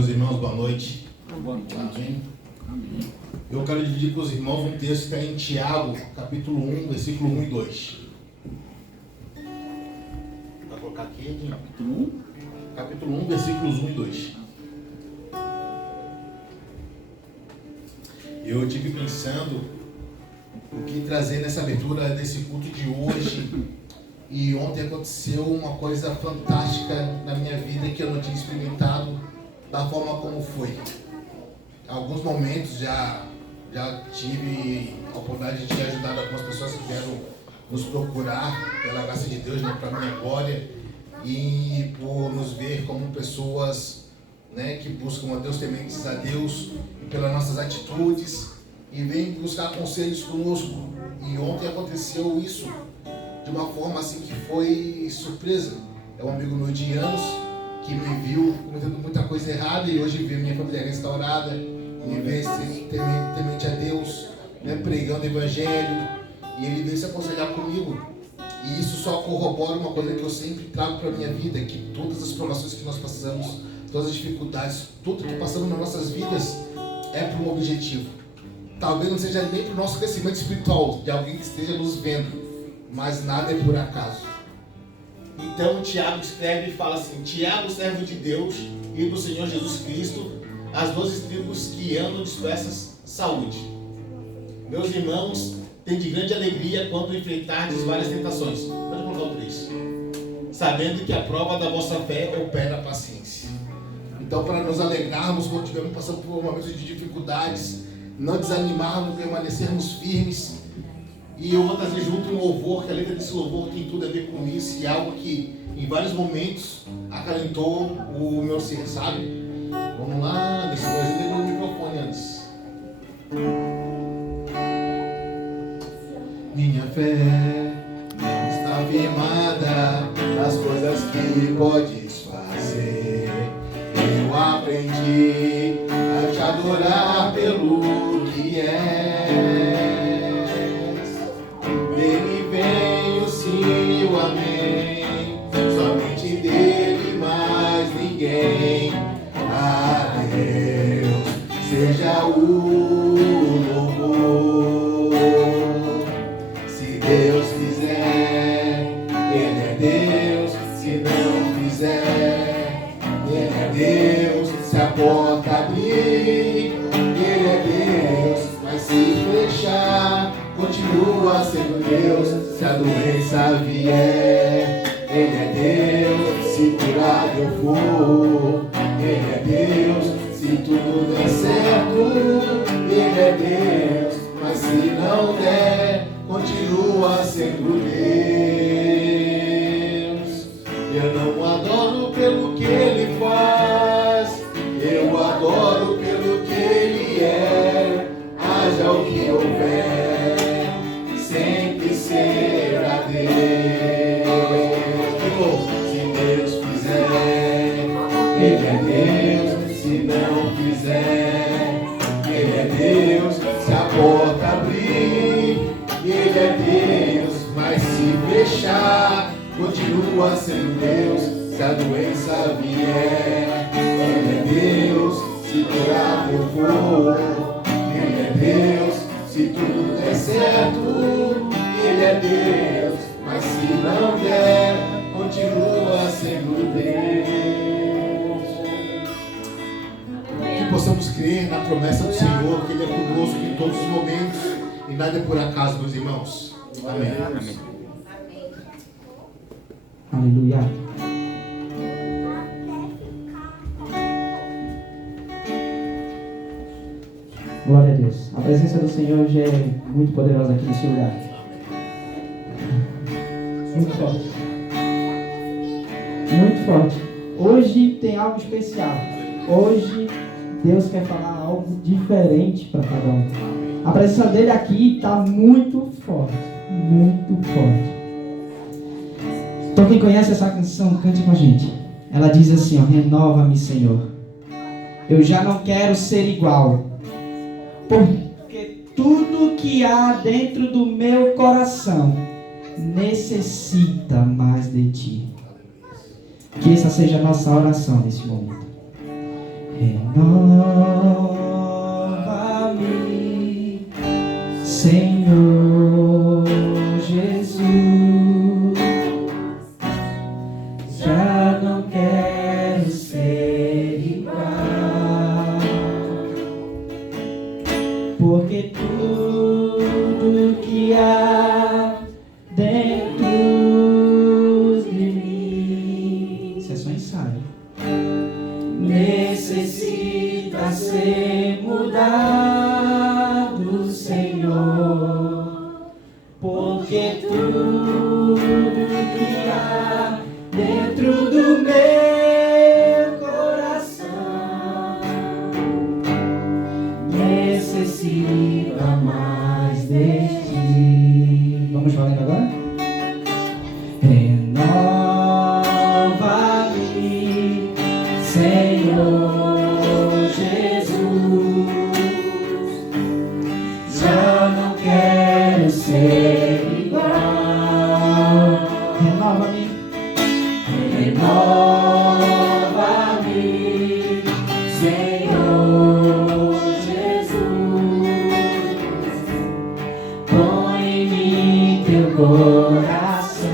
meus irmãos, boa noite. Boa noite. Amém. Eu quero dividir com os irmãos um texto que está em Tiago, capítulo 1, versículo 1 e 2. Vou colocar aqui. Capítulo 1? Capítulo 1, versículos 1 e 2. Eu estive pensando o que trazer nessa abertura desse culto de hoje. E ontem aconteceu uma coisa fantástica na minha vida que eu não tinha experimentado da forma como foi. Alguns momentos já tive a oportunidade de ajudar algumas pessoas que vieram nos procurar, pela graça de Deus, né, para a minha glória, e por nos ver como pessoas, né, que buscam a Deus, tementes a Deus, pelas nossas atitudes, e vêm buscar conselhos conosco. E ontem aconteceu isso de uma forma assim que foi surpresa. É um amigo meu de anos que me viu cometendo muita coisa errada e hoje vê minha família restaurada, me vê temente a Deus, né, pregando o evangelho, e ele veio se aconselhar comigo. E isso só corrobora uma coisa que eu sempre trago para a minha vida, que todas as provações que nós passamos, todas as dificuldades, tudo que passamos nas nossas vidas é para um objetivo. Talvez não seja nem para o nosso crescimento espiritual, de alguém que esteja nos vendo, mas nada é por acaso. Então Tiago escreve e fala assim: Tiago, servo de Deus e do Senhor Jesus Cristo, as 12 tribos que andam dispersas, saúde. Meus irmãos, tem de grande alegria quando enfrentardes várias tentações. Pode colocar o 3. Sabendo que a prova da vossa fé opera a paciência. Então, para nos alegrarmos quando estivermos passando por momentos de dificuldades, não desanimarmos, permanecermos firmes. E eu vou trazer junto um louvor, que a letra desse louvor tem tudo a ver com isso, e algo que em vários momentos acalentou o meu ser, sabe? Vamos lá, deixa eu ajudar no microfone antes. Minha fé não está firmada nas coisas que podes fazer. Eu aprendi a te adorar pelo que és. Dele vem o sim e o amém, somente dele, mais ninguém. A Deus seja o louvor. Se Deus quiser, Ele é Deus. Se não quiser, Ele é Deus. Se a porta abrir, Ele é Deus. Mas se fechar, continua sendo Deus. Se a doença vier, Ele é Deus. Se curado eu for, Ele é Deus. Se tudo der certo, Ele é Deus. Mas se não der, continua sendo Deus. Eu não adoro pelo que Ele faz, eu adoro pelo que Ele é. Haja o que houver, sempre será Deus. Se Deus quiser, Ele é Deus. Se não quiser, Ele é Deus. Se a porta abrir, Ele é Deus. Mas se fechar, continua sendo Deus. Se a doença vier, Ele é Deus. Se curado eu for, Ele é Deus. Se tudo der certo, Ele é Deus. Mas se não der, continua sendo Deus. Que possamos crer na promessa do Senhor, que Ele é conosco em todos os momentos, e nada é por acaso, meus irmãos. Amém. Amém. Aleluia. Glória a Deus. A presença do Senhor já é muito poderosa aqui nesse lugar. Muito forte. Muito forte. Hoje tem algo especial. Hoje Deus quer falar algo diferente para cada um. A presença dele aqui está muito forte. Muito forte. Então quem conhece essa canção, cante com a gente. Ela diz assim, ó: renova-me, Senhor. Eu já não quero ser igual, porque tudo que há dentro do meu coração necessita mais de ti. Que essa seja a nossa oração nesse momento. renova-me, Senhor Jesus. Já não quero ser igual, porque tudo que há dentro de mim, isso é só ensaio, necessita ser mudado, Senhor, porque tudo que há dentro do meu coração necessita mais de ti. Vamos valendo agora? Renova-me, Senhor Jesus. Já não quero ser igual. Renova-me. Renova-me, Senhor Jesus. Põe em mim teu coração,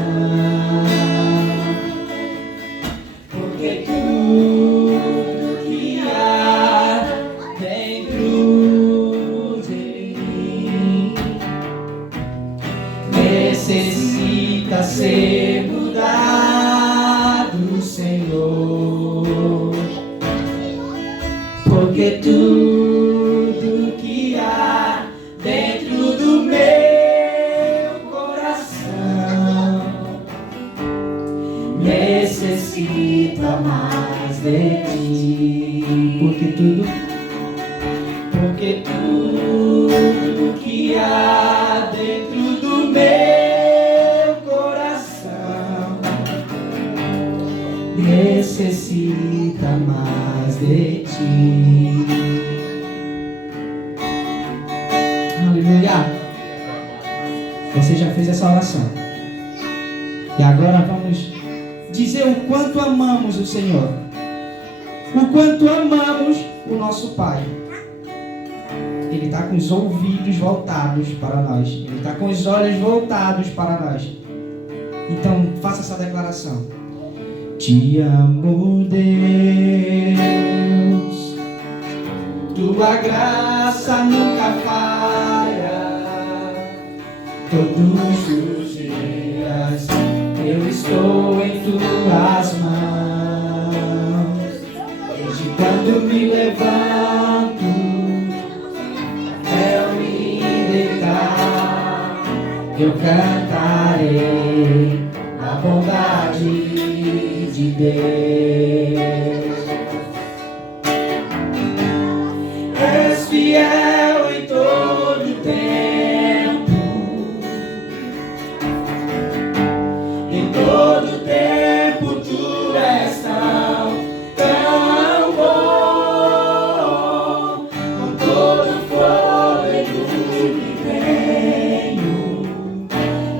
porque tudo que há dentro de mim necessita ser mudado, Senhor, porque tudo que há dentro do meu coração necessita mais de ti, porque tudo que há dentro do meu coração necessita mais de ti. Aleluia. Você já fez essa oração. E agora vamos dizer o quanto amamos o Senhor. O quanto amamos o nosso Pai. Ele está com os ouvidos voltados para nós. Ele está com os olhos voltados para nós. Então, faça essa declaração. Te amo, Deus. Tua graça nunca falha. Todos os dias eu estou em tuas mãos. Desde quando me levanto até eu me deitar, eu cantarei a bondade de Deus. És fiel em todo tempo, em todo tempo tu és tão bom, com todo fôlego que tenho,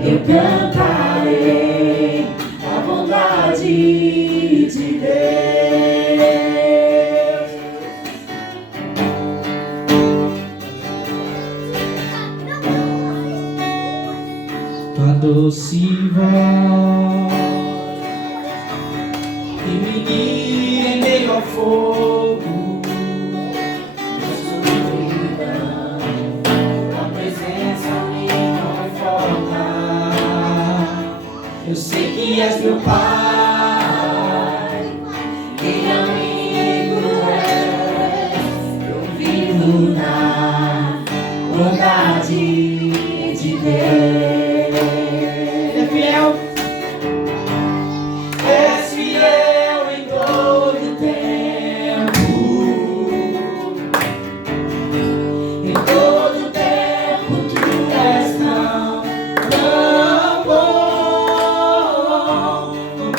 eu cantarei a bondade de Deus. Tua doce voz que me guia em meio ao fogo, na escuridão, tua presença me conforta. Eu sei que és meu Pai, que não me endurece. Eu vivo na bondade de Deus. Ele é fiel. És fiel em todo tempo. Em todo tempo tu és tão bom. Com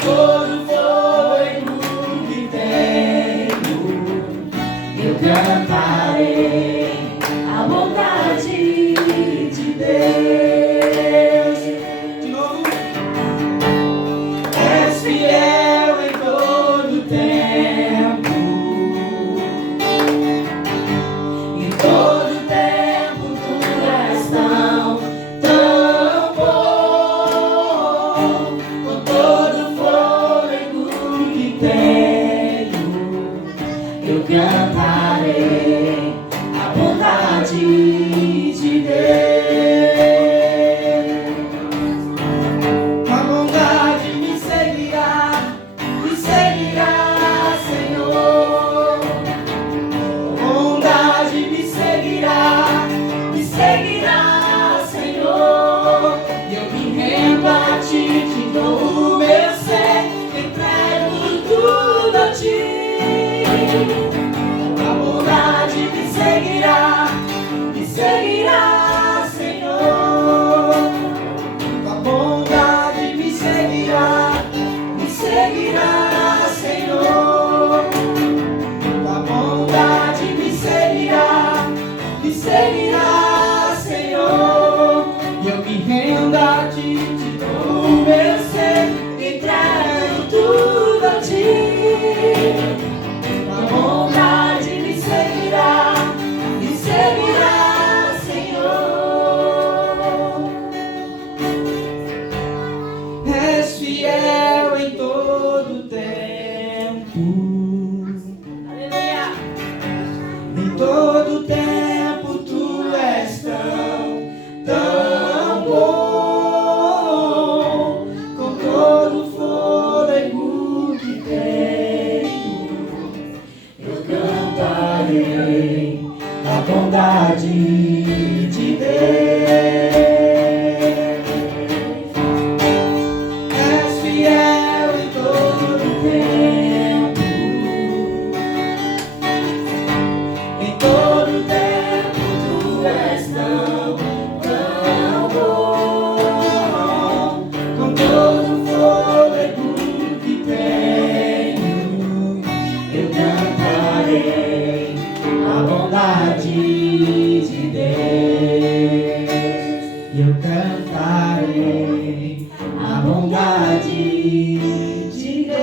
fiel em todo tempo. Aleluia. Em todo tempo tu és tão bom. Com todo o fôlego que tenho, eu cantarei a bondade de Deus. És fiel em todo tempo. Em todo tempo tu és tão bom. Com todo o fôlego que tenho, eu cantarei a bondade de Deus. Eu cantarei a bondade de Deus.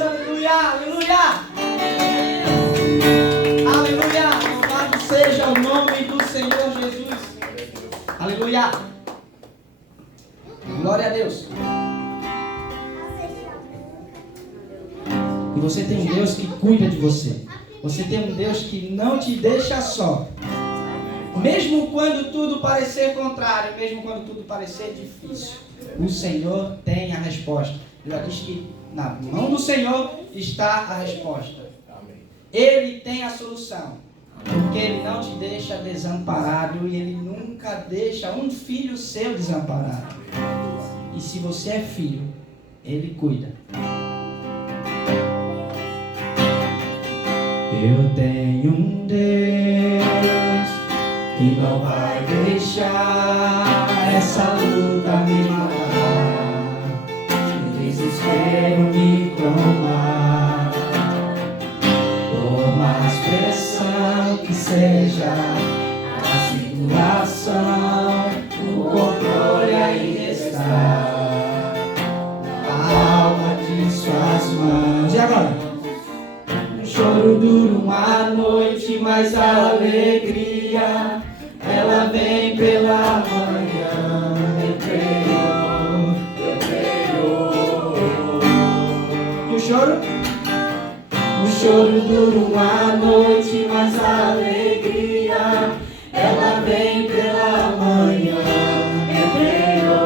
Aleluia, aleluia. Aleluia. Louvado seja o nome do Senhor Jesus. Aleluia. Glória a Deus. E você tem um Deus que cuida de você. Você tem um Deus que não te deixa só. Mesmo quando tudo parecer contrário, mesmo quando tudo parecer difícil, o Senhor tem a resposta. Já diz que na mão do Senhor está a resposta. Ele tem a solução. Porque Ele não te deixa desamparado e Ele nunca deixa um filho seu desamparado. E se você é filho, Ele cuida. Eu tenho um Deus que não vai deixar essa luta me matar, o desespero me tomar. Por mais pressão que seja a situação, o controle ainda está na palma de suas mãos. E agora? O choro dura uma noite, mas a alegria ela vem pela manhã. Eu creio. E o choro dura uma noite, mas a alegria ela vem pela manhã. Eu creio.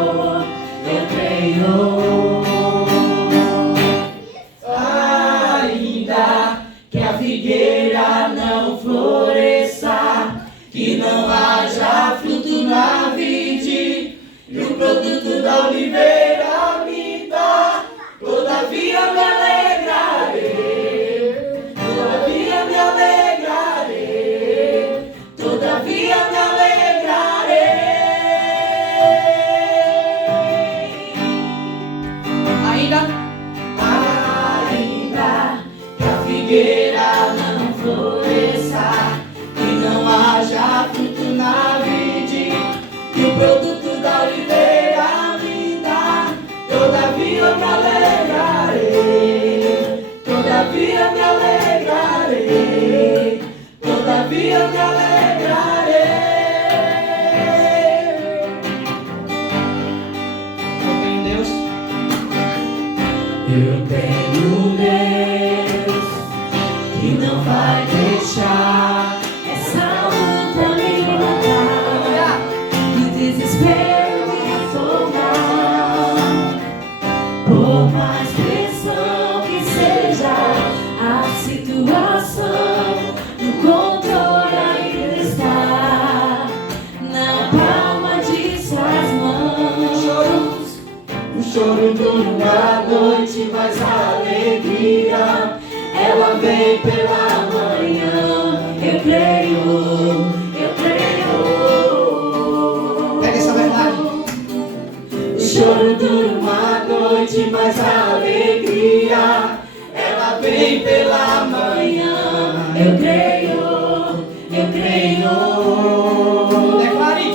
Ainda que a figueira não floresça, que não haja fruto na vide, e o produto da oliveira me dá, todavia me alegrarei, todavia me alegrarei, todavia me alegrarei. Ainda que a figueira não floresça, que não haja fruto na vide, que o produto da oliveira me dá, todavia me alegrarei, todavia me alegrarei, todavia me alegrarei. Eu tenho Deus que não vai deixar Essa luta me matar, que desespero me tomar. Por mais pressão que seja a situação, no controle ainda está na palma de suas mãos. O choro dura uma noite, mas a alegria ela vem pela manhã. Eu creio. Pega essa verdade. O choro dura uma noite, mas a alegria ela vem pela manhã. Eu creio. Declare.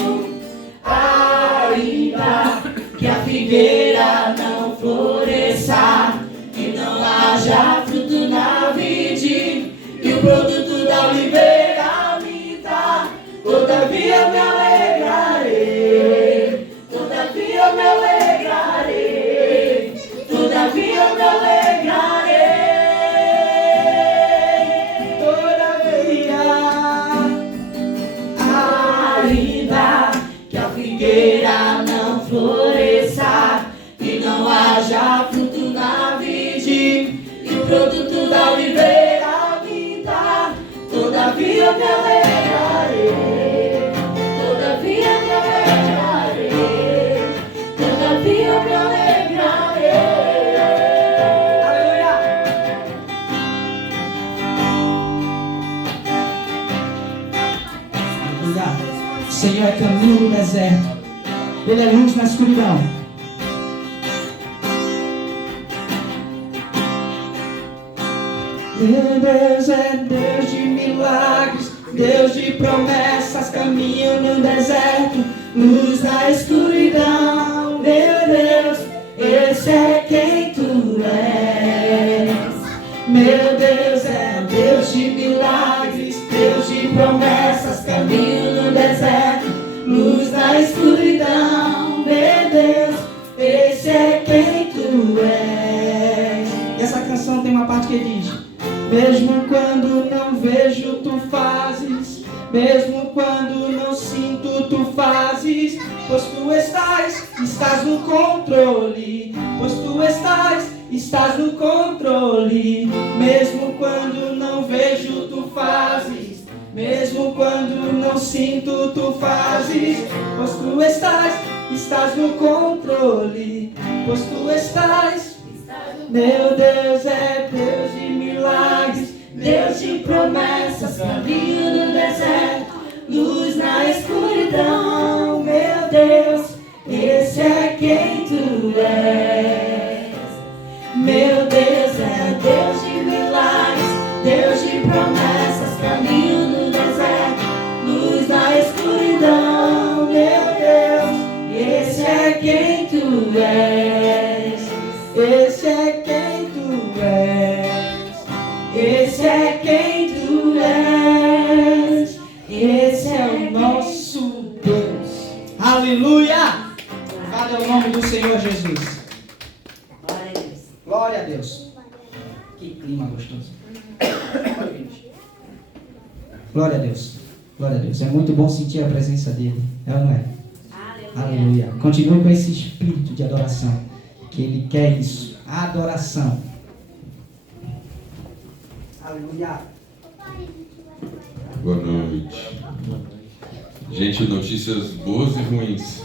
Ainda que a figueira não floresça, que não haja fruto na vide, e o produto da oliveira me dá, todavia me alegrarei, todavia me alegrarei. Todavia me alegrarei, todavia me alegrarei, todavia me alegrarei. Aleluia. O Senhor é caminho no deserto. Ele é luz na escuridão. Meu Deus é Deus de milagres, Deus de promessas, caminho no deserto, luz na escuridão. Meu Deus, esse é quem tu és. Meu Deus é Deus de milagres, Deus de promessas, caminho no deserto, luz na escuridão. Meu Deus, esse é quem tu és. E essa canção tem uma parte que diz: mesmo quando não vejo, tu fazes. Mesmo quando não sinto, tu fazes. Pois tu estás no controle. Pois tu estás no controle. Mesmo quando não vejo, tu fazes. Mesmo quando não sinto, tu fazes. Pois tu estás no controle. Pois tu estás. Meu Deus é Deus de milagres, Deus de promessas, caminho no deserto, luz na escuridão. Meu Deus, esse é quem tu és. Meu Deus é Deus de milagres, Deus de promessas, caminho no deserto, luz na escuridão. Meu Deus, esse é quem tu és. Esse é quem tu és. Esse é quem tu és. Esse é o nosso Deus. Aleluia! Louvado é o nome do Senhor Jesus. Glória a Deus. Que clima gostoso. Glória a Deus. Glória a Deus. É muito bom sentir a presença dele. É ou não é? Aleluia. Continue com esse espírito de adoração, que ele quer isso. Adoração. Aleluia. Boa noite. Gente, notícias boas e ruins.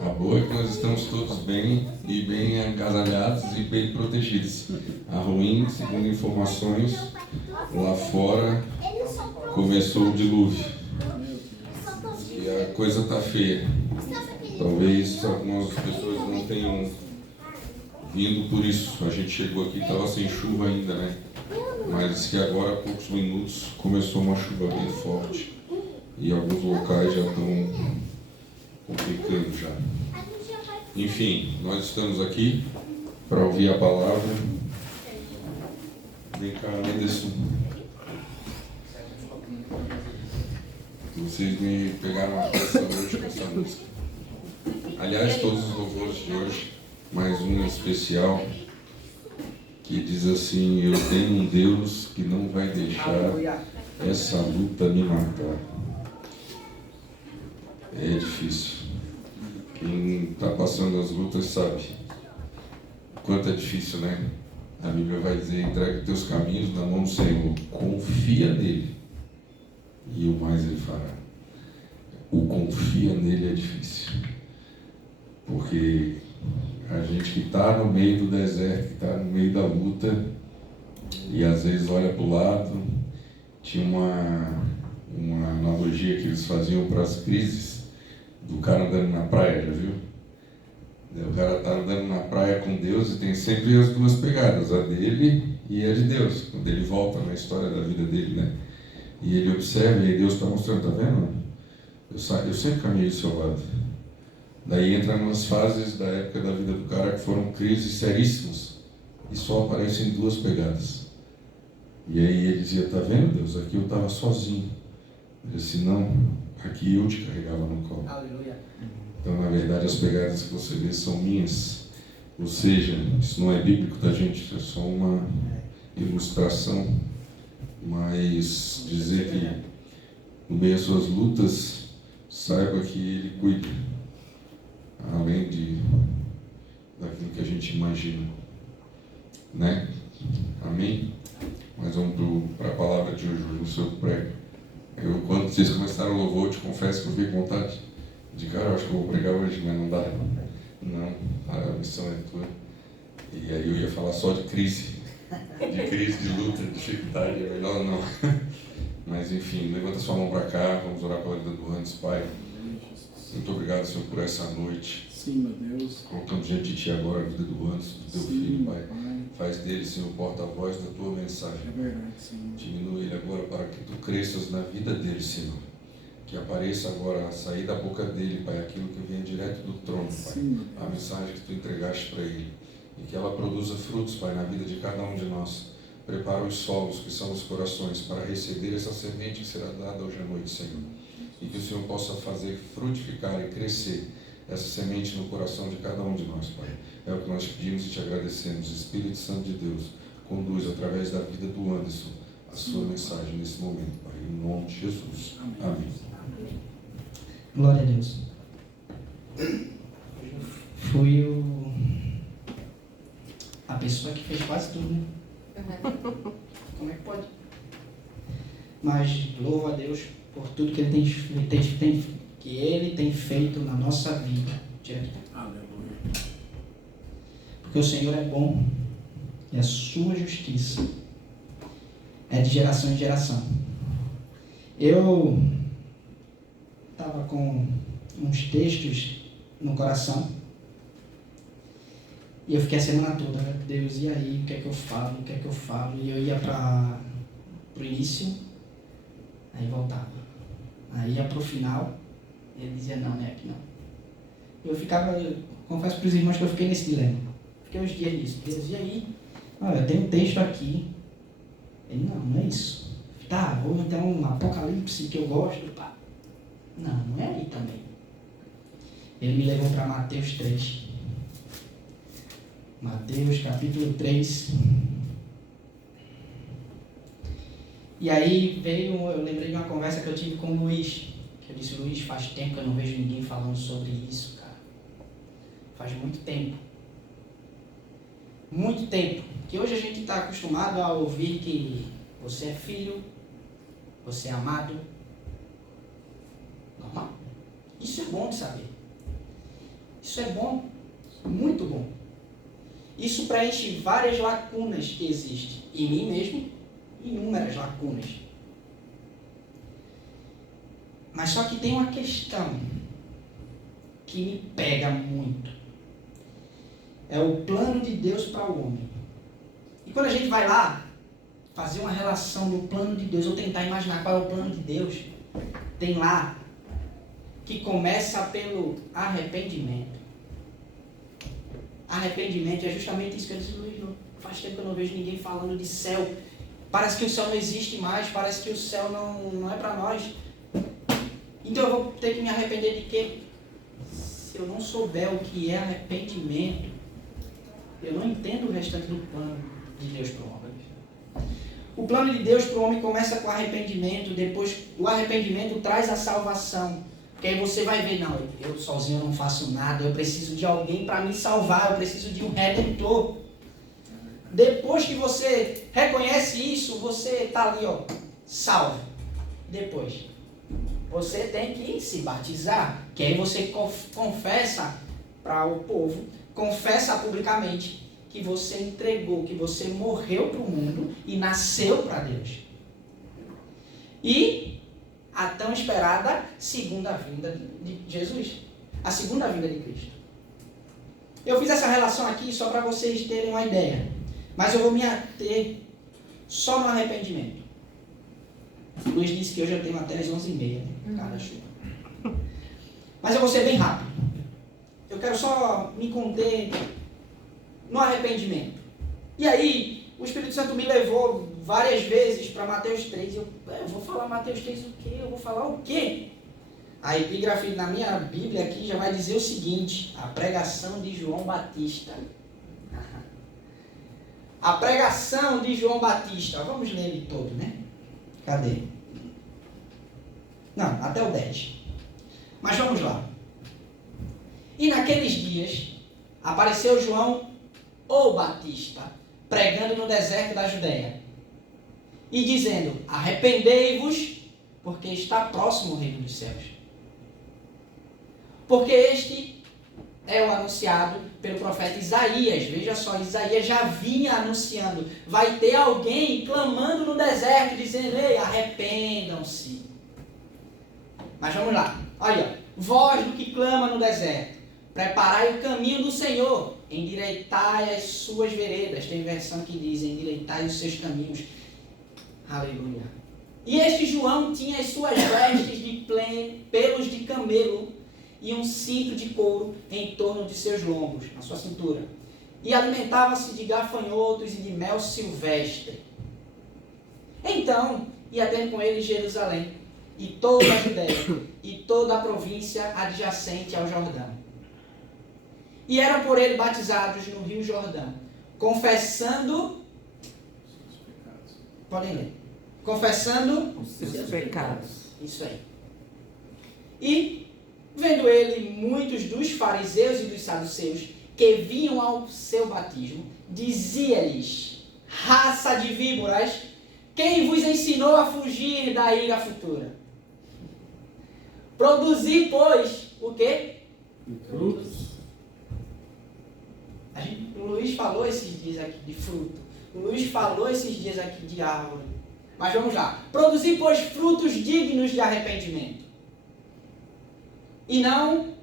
A boa é que nós estamos todos bem e bem agasalhados e bem protegidos. A ruim, segundo informações, lá fora começou o dilúvio. E a coisa está feia. Talvez algumas pessoas não tenham vindo por isso. A gente chegou aqui e estava sem chuva ainda, né? Mas que agora, há poucos minutos, começou uma chuva bem forte. E alguns locais já estão complicando já. Enfim, nós estamos aqui para ouvir a palavra. Vem cá, Anderson. Vocês me pegaram a peça hoje com essa música. Aliás, todos os louvores de hoje, mais um especial, que diz assim: eu tenho um Deus que não vai deixar essa luta me matar. É difícil. Quem está passando as lutas sabe quanto é difícil, né? A Bíblia vai dizer: entrega teus caminhos na mão do Senhor, confia nele e o mais ele fará. O confia nele é difícil, porque a gente que está no meio do deserto, que está no meio da luta, e às vezes olha para o lado. Tinha uma analogia que eles faziam para as crises, do cara andando na praia, já viu? O cara está andando na praia com Deus e tem sempre as duas pegadas, a dele e a de Deus, quando ele volta na história da vida dele, né? E ele observa e Deus está mostrando: tá vendo? Eu sempre caminhei do seu lado. Daí entra umas fases da época da vida do cara que foram crises seríssimas e só aparecem duas pegadas. E aí ele dizia: tá vendo, Deus? Aqui eu estava sozinho. Ele disse: não, aqui eu te carregava no colo. Aleluia. Então, na verdade, as pegadas que você vê são minhas. Ou seja, isso não é bíblico, tá, gente? Isso é só uma ilustração. Mas dizer que no meio das suas lutas, saiba que Ele cuida, além daquilo que a gente imagina, né? Amém? Mas vamos para a palavra de hoje. No seu prego, Quando vocês começaram o louvor, eu te confesso que eu fiquei com vontade de, cara, eu acho que eu vou pregar hoje, mas não dá. Não, a missão é tua. E aí eu ia falar só de crise, de luta, de dificuldade, é melhor não. Mas enfim, levanta sua mão para cá, vamos orar pela vida do Anderson, Pai. Muito obrigado, Senhor, por essa noite. Sim, meu Deus. Colocamos diante de Ti agora a vida do Anderson, do Teu filho, Pai. Faz dele, Senhor, porta-voz da Tua mensagem. É verdade, Senhor. Diminui ele agora para que Tu cresças na vida dele, Senhor. Que apareça agora, a sair da boca dele, Pai, aquilo que vem direto do trono, Pai. Sim, A mensagem que Tu entregaste para ele. E que ela produza frutos, Pai, na vida de cada um de nós. Prepara os solos, que são os corações, para receber essa semente que será dada hoje à noite, Senhor. E que o Senhor possa fazer frutificar e crescer essa semente no coração de cada um de nós, Pai. É o que nós pedimos e te agradecemos. Espírito Santo de Deus, conduz através da vida do Anderson a sua mensagem nesse momento, Pai. Em nome de Jesus. Amém. Glória a Deus. Fui a pessoa que fez quase tudo, né? Como é que pode? Mas louvo a Deus por tudo que Ele tem feito na nossa vida. Aleluia. Porque o Senhor é bom e a sua justiça é de geração em geração. Eu estava com uns textos no coração e eu fiquei a semana toda, Deus, e aí, o que é que eu falo, e eu ia para o início, aí voltava, aí ia para o final, e ele dizia, não é aqui não. Eu ficava, confesso para os irmãos que eu fiquei nesse dilema, fiquei uns dias nisso, Deus, e aí, olha, tem um texto aqui, ele, não é isso, tá, vou meter um Apocalipse que eu gosto, pá. Não é aí também. Ele me levou para Mateus 3. Mateus capítulo 3. E aí eu lembrei de uma conversa que eu tive com o Luiz. Que eu disse, Luiz, faz tempo que eu não vejo ninguém falando sobre isso, cara. Faz muito tempo. Muito tempo. Que hoje a gente está acostumado a ouvir que você é filho, você é amado. Normal. Isso é bom de saber. Isso é bom. Muito bom. Isso preenche várias lacunas que existem em mim mesmo, inúmeras lacunas. Mas só que tem uma questão que me pega muito. É o plano de Deus para o homem. E quando a gente vai lá fazer uma relação do plano de Deus, ou tentar imaginar qual é o plano de Deus, tem lá que começa pelo arrependimento. Arrependimento é justamente isso que eu disse, Luiz, faz tempo que eu não vejo ninguém falando de céu. Parece que o céu não existe mais, parece que o céu não é para nós. Então eu vou ter que me arrepender de quê? Se eu não souber o que é arrependimento, eu não entendo o restante do plano de Deus para o homem. O plano de Deus para o homem começa com arrependimento, depois o arrependimento traz a salvação. Porque aí você vai ver, não, eu sozinho não faço nada, eu preciso de alguém para me salvar, eu preciso de um redentor. Depois que você reconhece isso, você está ali, ó, salvo. Depois, você tem que se batizar, que aí você confessa para o povo, confessa publicamente que você entregou, que você morreu para o mundo e nasceu para Deus. E a tão esperada segunda vinda de Jesus. A segunda vinda de Cristo. Eu fiz essa relação aqui só para vocês terem uma ideia. Mas eu vou me ater só no arrependimento. O Luiz disse que hoje eu tenho até as 11h30, cada chuva. Mas eu vou ser bem rápido. Eu quero só me conter no arrependimento. E aí, o Espírito Santo me levou várias vezes para Mateus 3. Eu vou falar Mateus 3 o quê? Eu vou falar o quê? A epígrafe na minha Bíblia aqui já vai dizer o seguinte: a pregação de João Batista. A pregação de João Batista. Vamos ler ele todo, né? Cadê? Não, até o 10. Mas vamos lá. E naqueles dias apareceu João, o Batista, pregando no deserto da Judéia e dizendo: arrependei-vos, porque está próximo o reino dos céus. Porque este é o anunciado pelo profeta Isaías. Veja só, Isaías já vinha anunciando. Vai ter alguém clamando no deserto, dizendo, ei, arrependam-se. Mas vamos lá. Olha, voz do que clama no deserto. Preparai o caminho do Senhor. Endireitai as suas veredas. Tem versão que diz, endireitai os seus caminhos. Aleluia. E este João tinha as suas vestes de pelos de camelo e um cinto de couro em torno de seus lombos, na sua cintura. E alimentava-se de gafanhotos e de mel silvestre. Então ia ter com ele Jerusalém, e toda a Judéia, e toda a província adjacente ao Jordão. E eram por ele batizados no rio Jordão, confessando... Podem ler. Confessando os seus pecados. Isso aí. E, vendo ele muitos dos fariseus e dos saduceus que vinham ao seu batismo, dizia-lhes, raça de víboras, quem vos ensinou a fugir da ira futura? Produzir, pois, o quê? Frutos. O Luiz falou esses dias aqui de fruto. O Luiz falou esses dias aqui de árvore. Mas vamos lá. Produzir, pois, frutos dignos de arrependimento. E não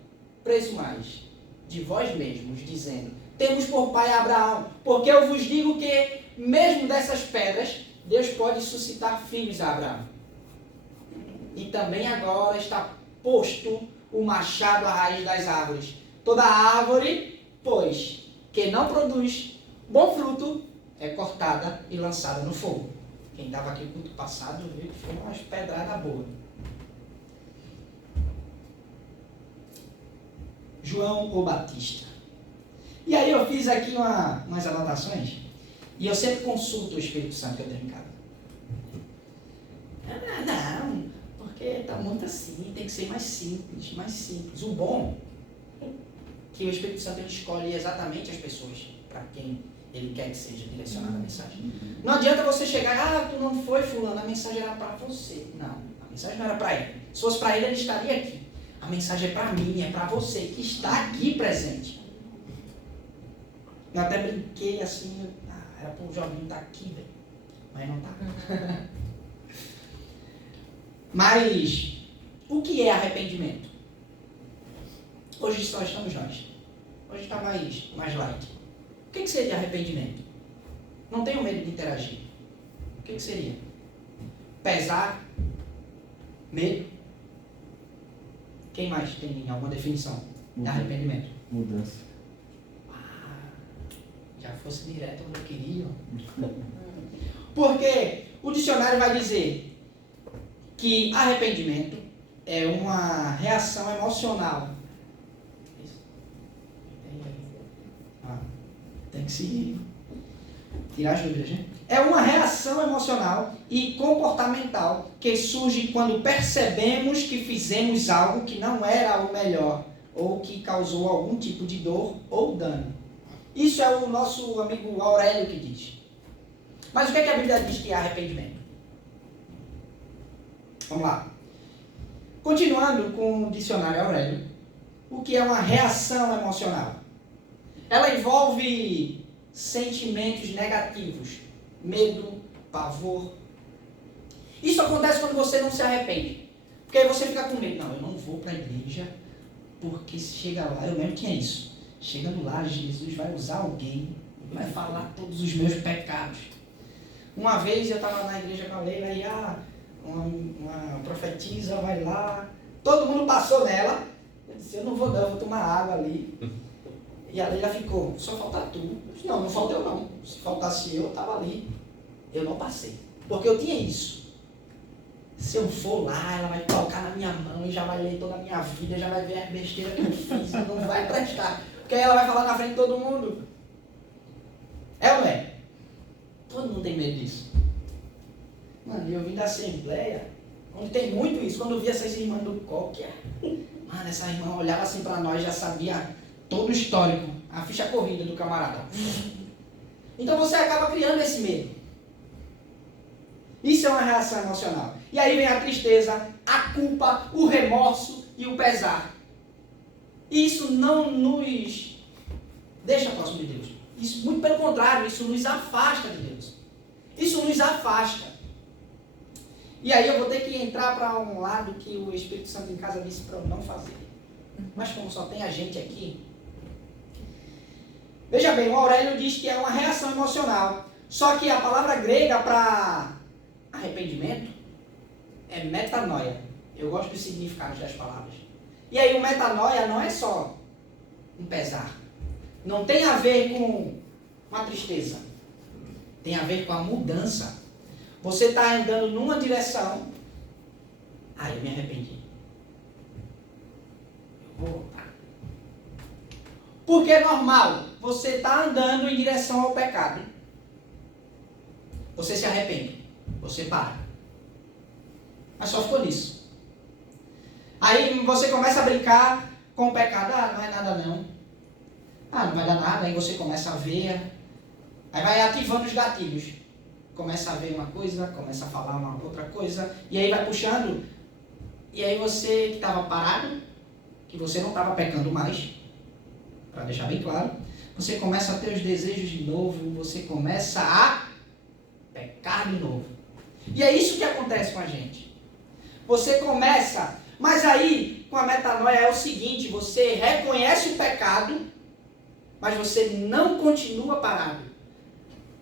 presumais de vós mesmos, dizendo, temos por pai Abraão, porque eu vos digo que, mesmo dessas pedras, Deus pode suscitar filhos a Abraão. E também agora está posto o machado à raiz das árvores. Toda árvore, pois, que não produz bom fruto, é cortada e lançada no fogo. Quem estava aqui no culto passado viu que foi umas pedradas boas. João o Batista. E aí eu fiz aqui umas anotações, e eu sempre consulto o Espírito Santo que eu tenho em casa. Não, porque está muito assim, tem que ser mais simples, mais simples. O bom é que o Espírito Santo ele escolhe exatamente as pessoas para quem ele quer que seja direcionada a mensagem. Não adianta você chegar, tu não foi fulano, a mensagem era para você. Não, a mensagem não era para ele. Se fosse para ele estaria aqui. A mensagem é para mim, é para você que está aqui presente. Eu até brinquei assim, era para o Jorginho estar aqui, velho. Mas não está. Mas, o que é arrependimento? Hoje só estamos nós. Hoje está mais light. O que seria arrependimento? Não tenho medo de interagir. O que seria? Pesar? Medo? Quem mais tem alguma definição de arrependimento? Mudança. Já fosse direto onde eu queria. Porque o dicionário vai dizer que arrependimento é uma reação emocional. Tem que seguir. Tirar as dúvidas, né? É uma reação emocional e comportamental que surge quando percebemos que fizemos algo que não era o melhor ou que causou algum tipo de dor ou dano. Isso é o nosso amigo Aurélio que diz. Mas o que é que a Bíblia diz que é arrependimento? Vamos lá. Continuando com o dicionário Aurélio, o que é uma reação emocional? Ela envolve sentimentos negativos, medo, pavor. Isso acontece quando você não se arrepende. Porque aí você fica com medo. Não, eu não vou para a igreja, porque se chega lá, eu mesmo tinha isso. Chegando lá, Jesus vai usar alguém, vai falar todos os meus pecados. Uma vez eu estava na igreja com a Leila e uma profetisa vai lá, todo mundo passou nela. Eu disse, eu não vou não, eu vou tomar água ali. E a Leila ficou, só falta tu. Eu disse, não falta eu não. Se faltasse eu estava ali. Eu não passei. Porque eu tinha isso. Se eu for lá, ela vai tocar na minha mão e já vai ler toda a minha vida, já vai ver a besteira que eu fiz, não vai prestar. Porque aí ela vai falar na frente de todo mundo. É ou não é? Todo mundo tem medo disso. Mano, eu vim da Assembleia, onde tem muito isso. Quando eu vi essas irmãs do Coque, mano, essa irmã olhava assim pra nós, já sabia todo o histórico, a ficha corrida do camarada. Então você acaba criando esse medo. Isso é uma reação emocional. E aí vem a tristeza, a culpa, o remorso e o pesar. E isso não nos deixa próximo de Deus. Isso, muito pelo contrário, isso nos afasta de Deus. Isso nos afasta. E aí eu vou ter que entrar para um lado que o Espírito Santo em casa disse para eu não fazer. Mas como só tem a gente aqui... Veja bem, o Aurélio diz que é uma reação emocional. Só que a palavra grega para arrependimento é metanoia. Eu gosto dos significados das palavras. E aí o metanoia não é só um pesar. Não tem a ver com uma tristeza. Tem a ver com a mudança. Você está andando numa direção. Eu me arrependi. Eu vou voltar. Porque é normal. Você está andando em direção ao pecado. Você se arrepende. Você para. Mas só ficou nisso. Aí você começa a brincar com o pecado. Não é nada não. Não vai dar nada. Aí você começa a ver. Aí vai ativando os gatilhos. Começa a ver uma coisa, começa a falar uma outra coisa. E aí vai puxando. E aí você que estava parado, que você não estava pecando mais, para deixar bem claro, você começa a ter os desejos de novo, você começa a pecar de novo. E é isso que acontece com a gente. Você começa, mas aí com a metanoia é o seguinte, você reconhece o pecado, mas você não continua parado.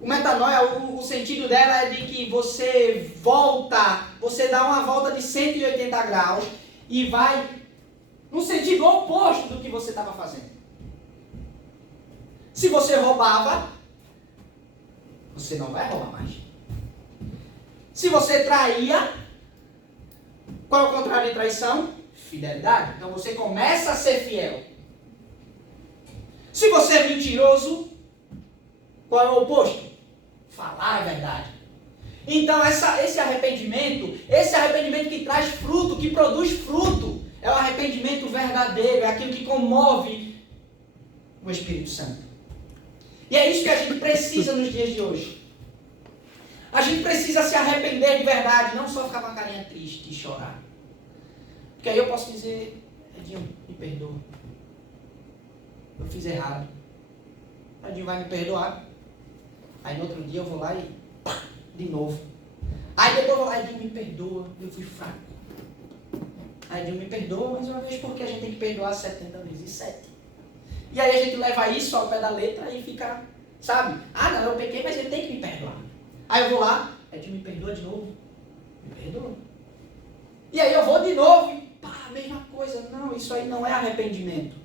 O metanoia, o sentido dela é de que você volta, você dá uma volta de 180 graus e vai no sentido oposto do que você estava fazendo. Se você roubava, você não vai roubar mais. Se você traía, qual é o contrário de traição? Fidelidade. Então você começa a ser fiel. Se você é mentiroso, qual é o oposto? Falar a verdade. Então esse arrependimento que traz fruto, que produz fruto, é o arrependimento verdadeiro, é aquilo que comove o Espírito Santo. E é isso que a gente precisa nos dias de hoje. A gente precisa se arrepender de verdade, não só ficar com a carinha triste e chorar. Porque aí eu posso dizer, Edinho, me perdoa. Eu fiz errado. Edinho vai me perdoar. Aí no outro dia eu vou lá e pá, de novo. Aí depois eu vou lá, Edinho, me perdoa, eu fui fraco. Aí Edinho me perdoa mais uma vez, porque a gente tem que perdoar 70 vezes 7. E aí a gente leva isso ao pé da letra e fica, sabe? Não, eu pequei, mas ele tem que me perdoar. Aí eu vou lá, Edinho, me perdoa de novo. Me perdoa. E aí eu vou de novo e pá, mesma coisa. Não, isso aí não é arrependimento.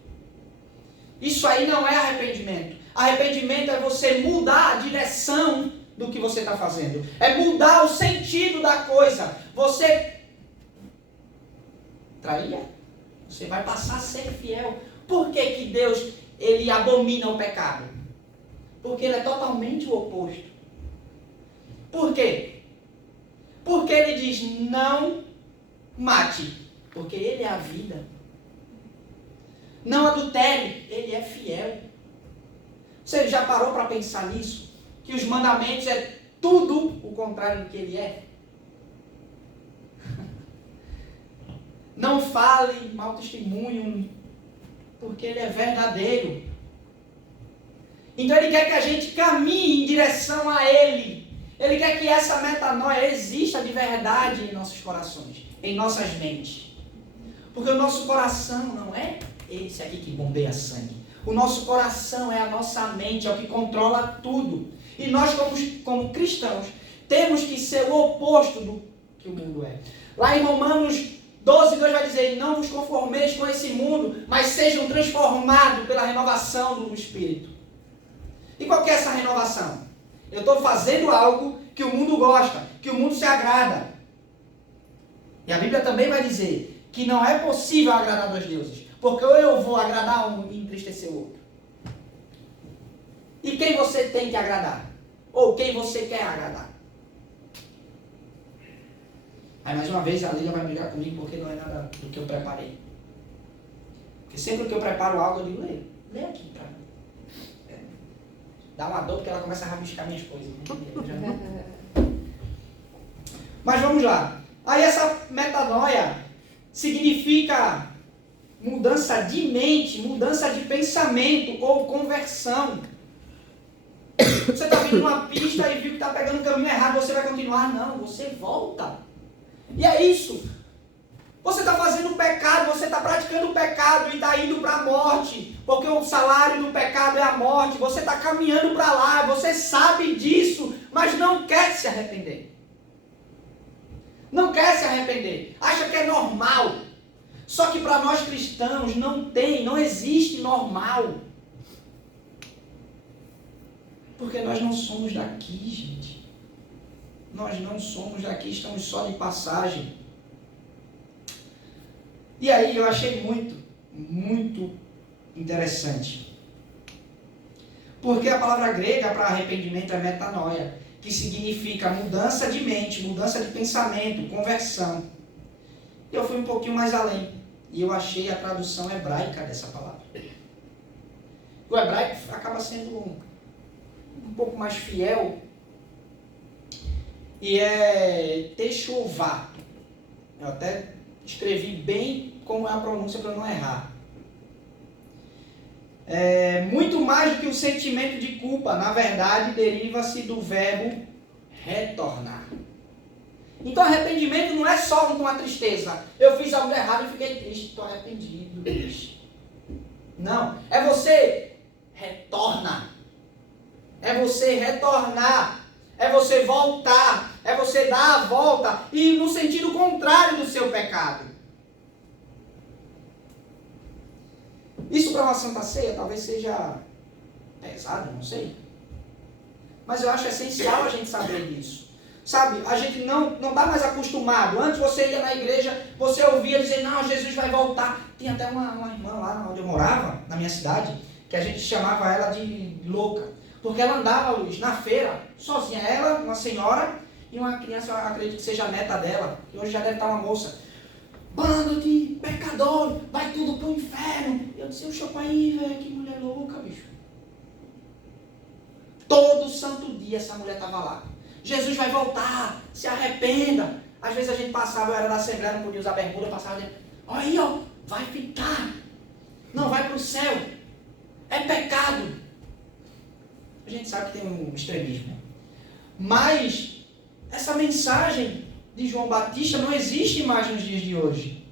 Isso aí não é arrependimento. Arrependimento é você mudar a direção do que você está fazendo. É mudar o sentido da coisa. Você traía, você vai passar a ser fiel. Por que que Deus, ele abomina o pecado? Porque ele é totalmente o oposto. Por quê? Porque ele diz, não mate. Porque ele é a vida. Não adultere, ele é fiel. Você já parou para pensar nisso? Que os mandamentos é tudo o contrário do que ele é? Não fale mau testemunho, porque ele é verdadeiro. Então ele quer que a gente caminhe em direção a ele. Ele quer que essa metanoia exista de verdade em nossos corações, em nossas mentes. Porque o nosso coração não é esse aqui que bombeia sangue. O nosso coração é a nossa mente, é o que controla tudo. E nós, como cristãos, temos que ser o oposto do que o mundo é. Lá em Romanos 12:2 vai dizer, não vos conformeis com esse mundo, mas sejam transformados pela renovação do Espírito. E qual que é essa renovação? Eu estou fazendo algo que o mundo gosta, que o mundo se agrada. E a Bíblia também vai dizer que não é possível agradar dois deuses. Porque ou eu vou agradar um e entristecer o outro. E quem você tem que agradar? Ou quem você quer agradar? Aí mais uma vez a Lília vai brigar comigo porque não é nada do que eu preparei. Porque sempre que eu preparo algo eu digo, lê aqui pra mim. Dá uma dor porque ela começa a rabiscar minhas coisas. Mas vamos lá. Aí essa metanoia significa mudança de mente, mudança de pensamento ou conversão. Você está vindo numa pista e viu que está pegando o caminho errado, você vai continuar? Não, você volta. E é isso. Você está fazendo o pecado, você está praticando o pecado e está indo para a morte, porque o salário do pecado é a morte. Você está caminhando para lá, você sabe disso, mas não quer se arrepender. Não quer se arrepender. Acha que é normal. Só que para nós cristãos não existe normal. Porque nós não somos daqui, gente. Nós não somos daqui, estamos só de passagem. E aí eu achei muito interessante. Porque a palavra grega para arrependimento é metanoia, que significa mudança de mente, mudança de pensamento, conversão. E eu fui um pouquinho mais além. E eu achei a tradução hebraica dessa palavra. O hebraico acaba sendo um pouco mais fiel. E é techuvá. Eu até escrevi bem como é a pronúncia para não errar. Muito mais do que o sentimento de culpa, na verdade, deriva-se do verbo retornar. Então arrependimento não é só uma tristeza. Eu fiz algo errado e fiquei triste, estou arrependido. Não, é você retorna. É você retornar. É você voltar. É você dar a volta e no sentido contrário do seu pecado. Isso para uma Santa Ceia talvez seja pesado, não sei. Mas eu acho essencial a gente saber disso. Sabe, a gente não está mais acostumado. Antes você ia na igreja, você ouvia dizer, não, Jesus vai voltar. Tinha até uma irmã lá onde eu morava, na minha cidade, que a gente chamava ela de louca. Porque ela andava, Luiz, na feira, sozinha. Ela, uma senhora e uma criança, eu acredito que seja a neta dela, que hoje já deve estar uma moça. Bando de pecador, vai tudo pro inferno. Eu disse, oxe, pai, velho, que mulher louca, bicho. Todo santo dia essa mulher estava lá. Jesus vai voltar, se arrependa. Às vezes a gente passava, eu era da Assembleia, não podia usar bermuda, passava dentro. Olha aí, ó, vai ficar. Não vai pro céu. É pecado. A gente sabe que tem um extremismo. Mas essa mensagem de João Batista não existe mais nos dias de hoje.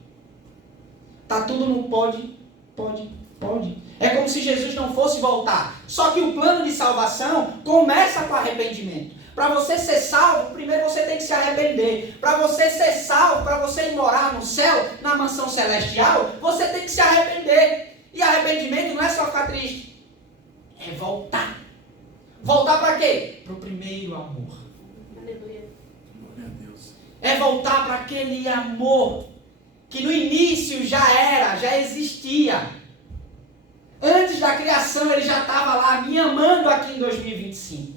Tá tudo no pode. É como se Jesus não fosse voltar. Só que o plano de salvação começa com arrependimento. Para você ser salvo, primeiro você tem que se arrepender. Para você ser salvo, para você ir morar no céu, na mansão celestial, você tem que se arrepender. E arrependimento não é só ficar triste. É voltar. Voltar para quê? Para o primeiro amor. Aleluia. Glória a Deus. É voltar para aquele amor que no início já existia. Antes da criação ele já estava lá me amando aqui em 2025.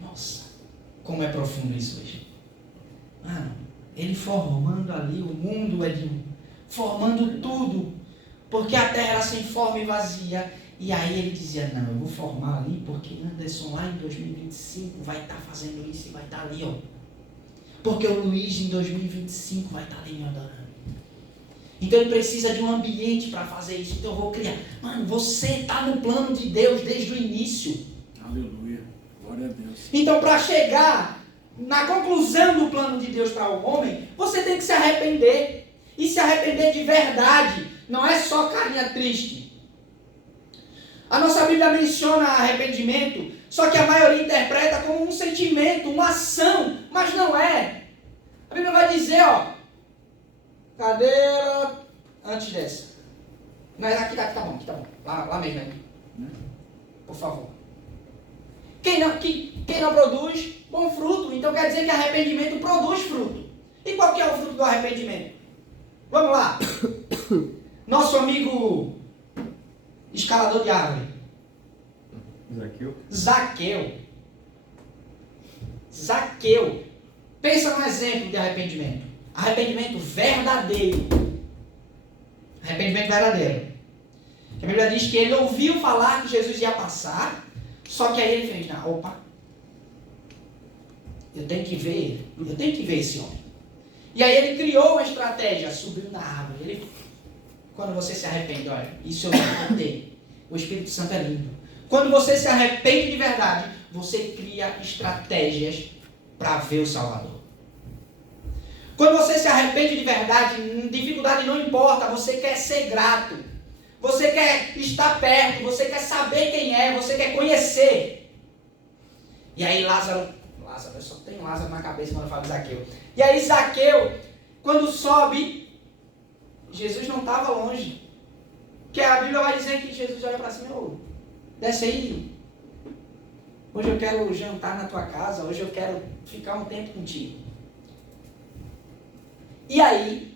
Nossa, como é profundo isso hoje. Mano, ele formando ali o mundo, formando tudo. Porque a terra era sem forma e vazia. E aí ele dizia, não, eu vou formar ali porque Anderson lá em 2025 vai estar fazendo isso e vai estar ali, ó. Porque o Luiz em 2025 vai estar ali me adorando. Então ele precisa de um ambiente para fazer isso. Então eu vou criar. Mano, você está no plano de Deus desde o início. Aleluia. Glória a Deus. Então para chegar na conclusão do plano de Deus para o homem, você tem que se arrepender. E se arrepender de verdade. Não é só carinha triste. A nossa Bíblia menciona arrependimento, só que a maioria interpreta como um sentimento, uma ação, mas não é. A Bíblia vai dizer, ó, cadeira, antes dessa. Mas aqui tá bom, aqui tá bom. Lá mesmo, aqui. Por favor. Quem não produz, bom fruto. Então quer dizer que arrependimento produz fruto. E qual que é o fruto do arrependimento? Vamos lá. Nosso amigo escalador de árvore. Zaqueu. Pensa num exemplo de arrependimento. Arrependimento verdadeiro. Arrependimento verdadeiro. A Bíblia diz que ele ouviu falar que Jesus ia passar, só que aí ele fez, opa, Eu tenho que ver ele. Eu tenho que ver esse homem. E aí ele criou uma estratégia, subiu na árvore. Quando você se arrepende, olha, isso eu contei. O Espírito Santo é lindo. Quando você se arrepende de verdade, você cria estratégias para ver o Salvador. Quando você se arrepende de verdade, dificuldade não importa, você quer ser grato. Você quer estar perto, você quer saber quem é, você quer conhecer. E aí Lázaro, eu só tenho Lázaro na cabeça quando eu falo Zaqueu. E aí Zaqueu, quando sobe, Jesus não estava longe. Porque a Bíblia vai dizer que Jesus olha para cima e falou, desce aí. Hoje eu quero jantar na tua casa, hoje eu quero ficar um tempo contigo. E aí,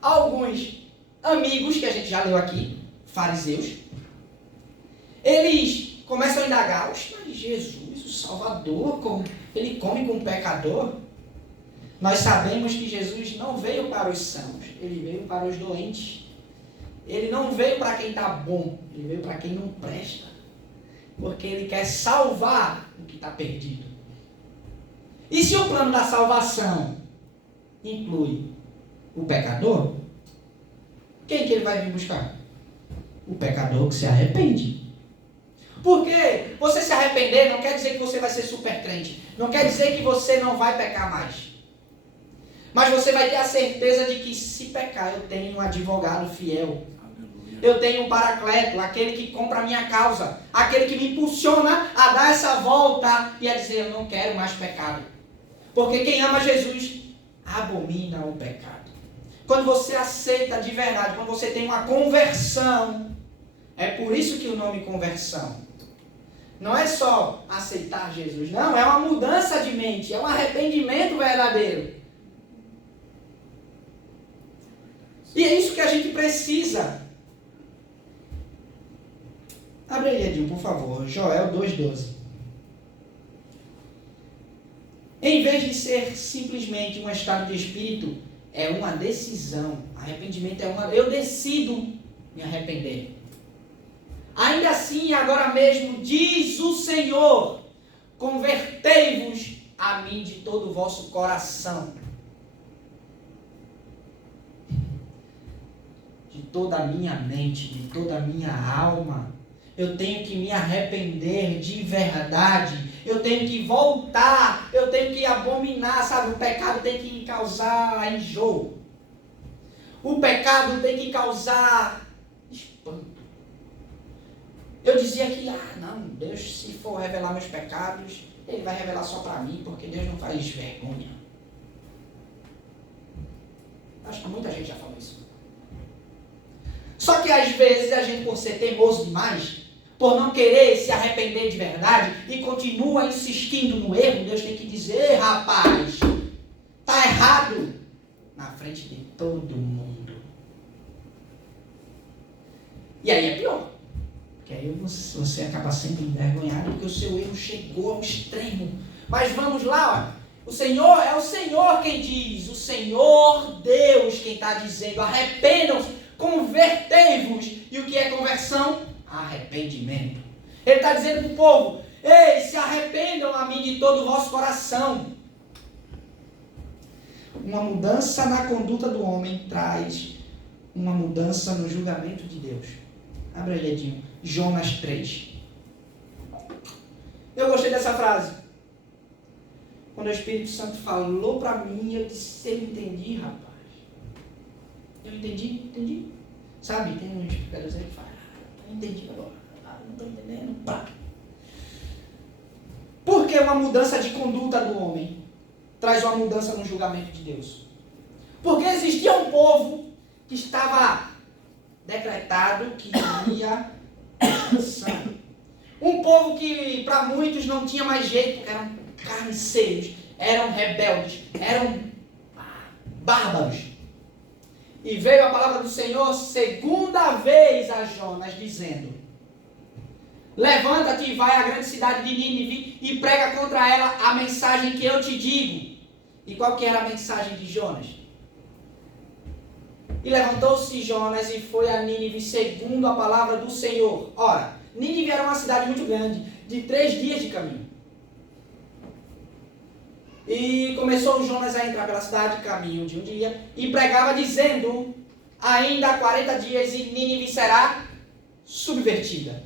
alguns amigos que a gente já leu aqui, fariseus, eles começam a indagar, mas Jesus, o Salvador, ele come com o pecador? Nós sabemos que Jesus não veio para os sãos, ele veio para os doentes. Ele não veio para quem está bom, ele veio para quem não presta. Porque ele quer salvar o que está perdido. E se o plano da salvação inclui o pecador, quem que ele vai vir buscar? O pecador que se arrepende. Porque você se arrepender não quer dizer que você vai ser super crente. Não quer dizer que você não vai pecar mais. Mas você vai ter a certeza de que se pecar, eu tenho um advogado fiel. Eu tenho um paracleto, aquele que compra a minha causa, aquele que me impulsiona a dar essa volta e a dizer, eu não quero mais pecado. Porque quem ama Jesus abomina o pecado. Quando você aceita de verdade, quando você tem uma conversão, é por isso que o nome conversão. Não é só aceitar Jesus, não, é uma mudança de mente, é um arrependimento verdadeiro. E é isso que a gente precisa. Abre aí, Edinho, por favor. Joel 2,12. Em vez de ser simplesmente um estado de espírito, é uma decisão. Arrependimento é uma... Eu decido me arrepender. Ainda assim, agora mesmo, diz o Senhor, convertei-vos a mim de todo o vosso coração. De toda a minha mente, de toda a minha alma. Eu tenho que me arrepender de verdade. Eu tenho que voltar. Eu tenho que abominar, sabe? O pecado tem que causar enjoo. O pecado tem que causar espanto. Eu dizia que, não, Deus, se for revelar meus pecados, Ele vai revelar só para mim, porque Deus não faz vergonha. Acho que muita gente já falou isso. Só que às vezes a gente, por ser teimoso demais, por não querer se arrepender de verdade e continua insistindo no erro, Deus tem que dizer, rapaz, tá errado, na frente de todo mundo. E aí é pior, porque aí você acaba sendo envergonhado porque o seu erro chegou ao extremo. Mas vamos lá, ó. O Senhor é o Senhor quem diz, o Senhor Deus quem está dizendo, arrependam-se, convertei-vos. E o que é conversão? Arrependimento. Ele está dizendo para o povo, ei, se arrependam a mim de todo o vosso coração. Uma mudança na conduta do homem traz uma mudança no julgamento de Deus. Abre aí, Edinho. Jonas 3. Eu gostei dessa frase. Quando o Espírito Santo falou para mim, eu disse, eu entendi, rapaz. Eu entendi. Sabe, tem uns que querem dizer que fala, não entendi agora, não estou entendendo. Pá. Porque uma mudança de conduta do homem traz uma mudança no julgamento de Deus. Porque existia um povo que estava decretado que ia expansão. Um povo que para muitos não tinha mais jeito, porque eram carniceiros, eram rebeldes, eram bárbaros. E veio a palavra do Senhor segunda vez a Jonas, dizendo, levanta-te e vai à grande cidade de Nínive e prega contra ela a mensagem que eu te digo. E qual que era a mensagem de Jonas? E levantou-se Jonas e foi a Nínive segundo a palavra do Senhor. Ora, Nínive era uma cidade muito grande, de 3 dias de caminho. E começou o Jonas a entrar pela cidade, caminho de um dia, e pregava dizendo, ainda há 40 dias e Nínive será subvertida.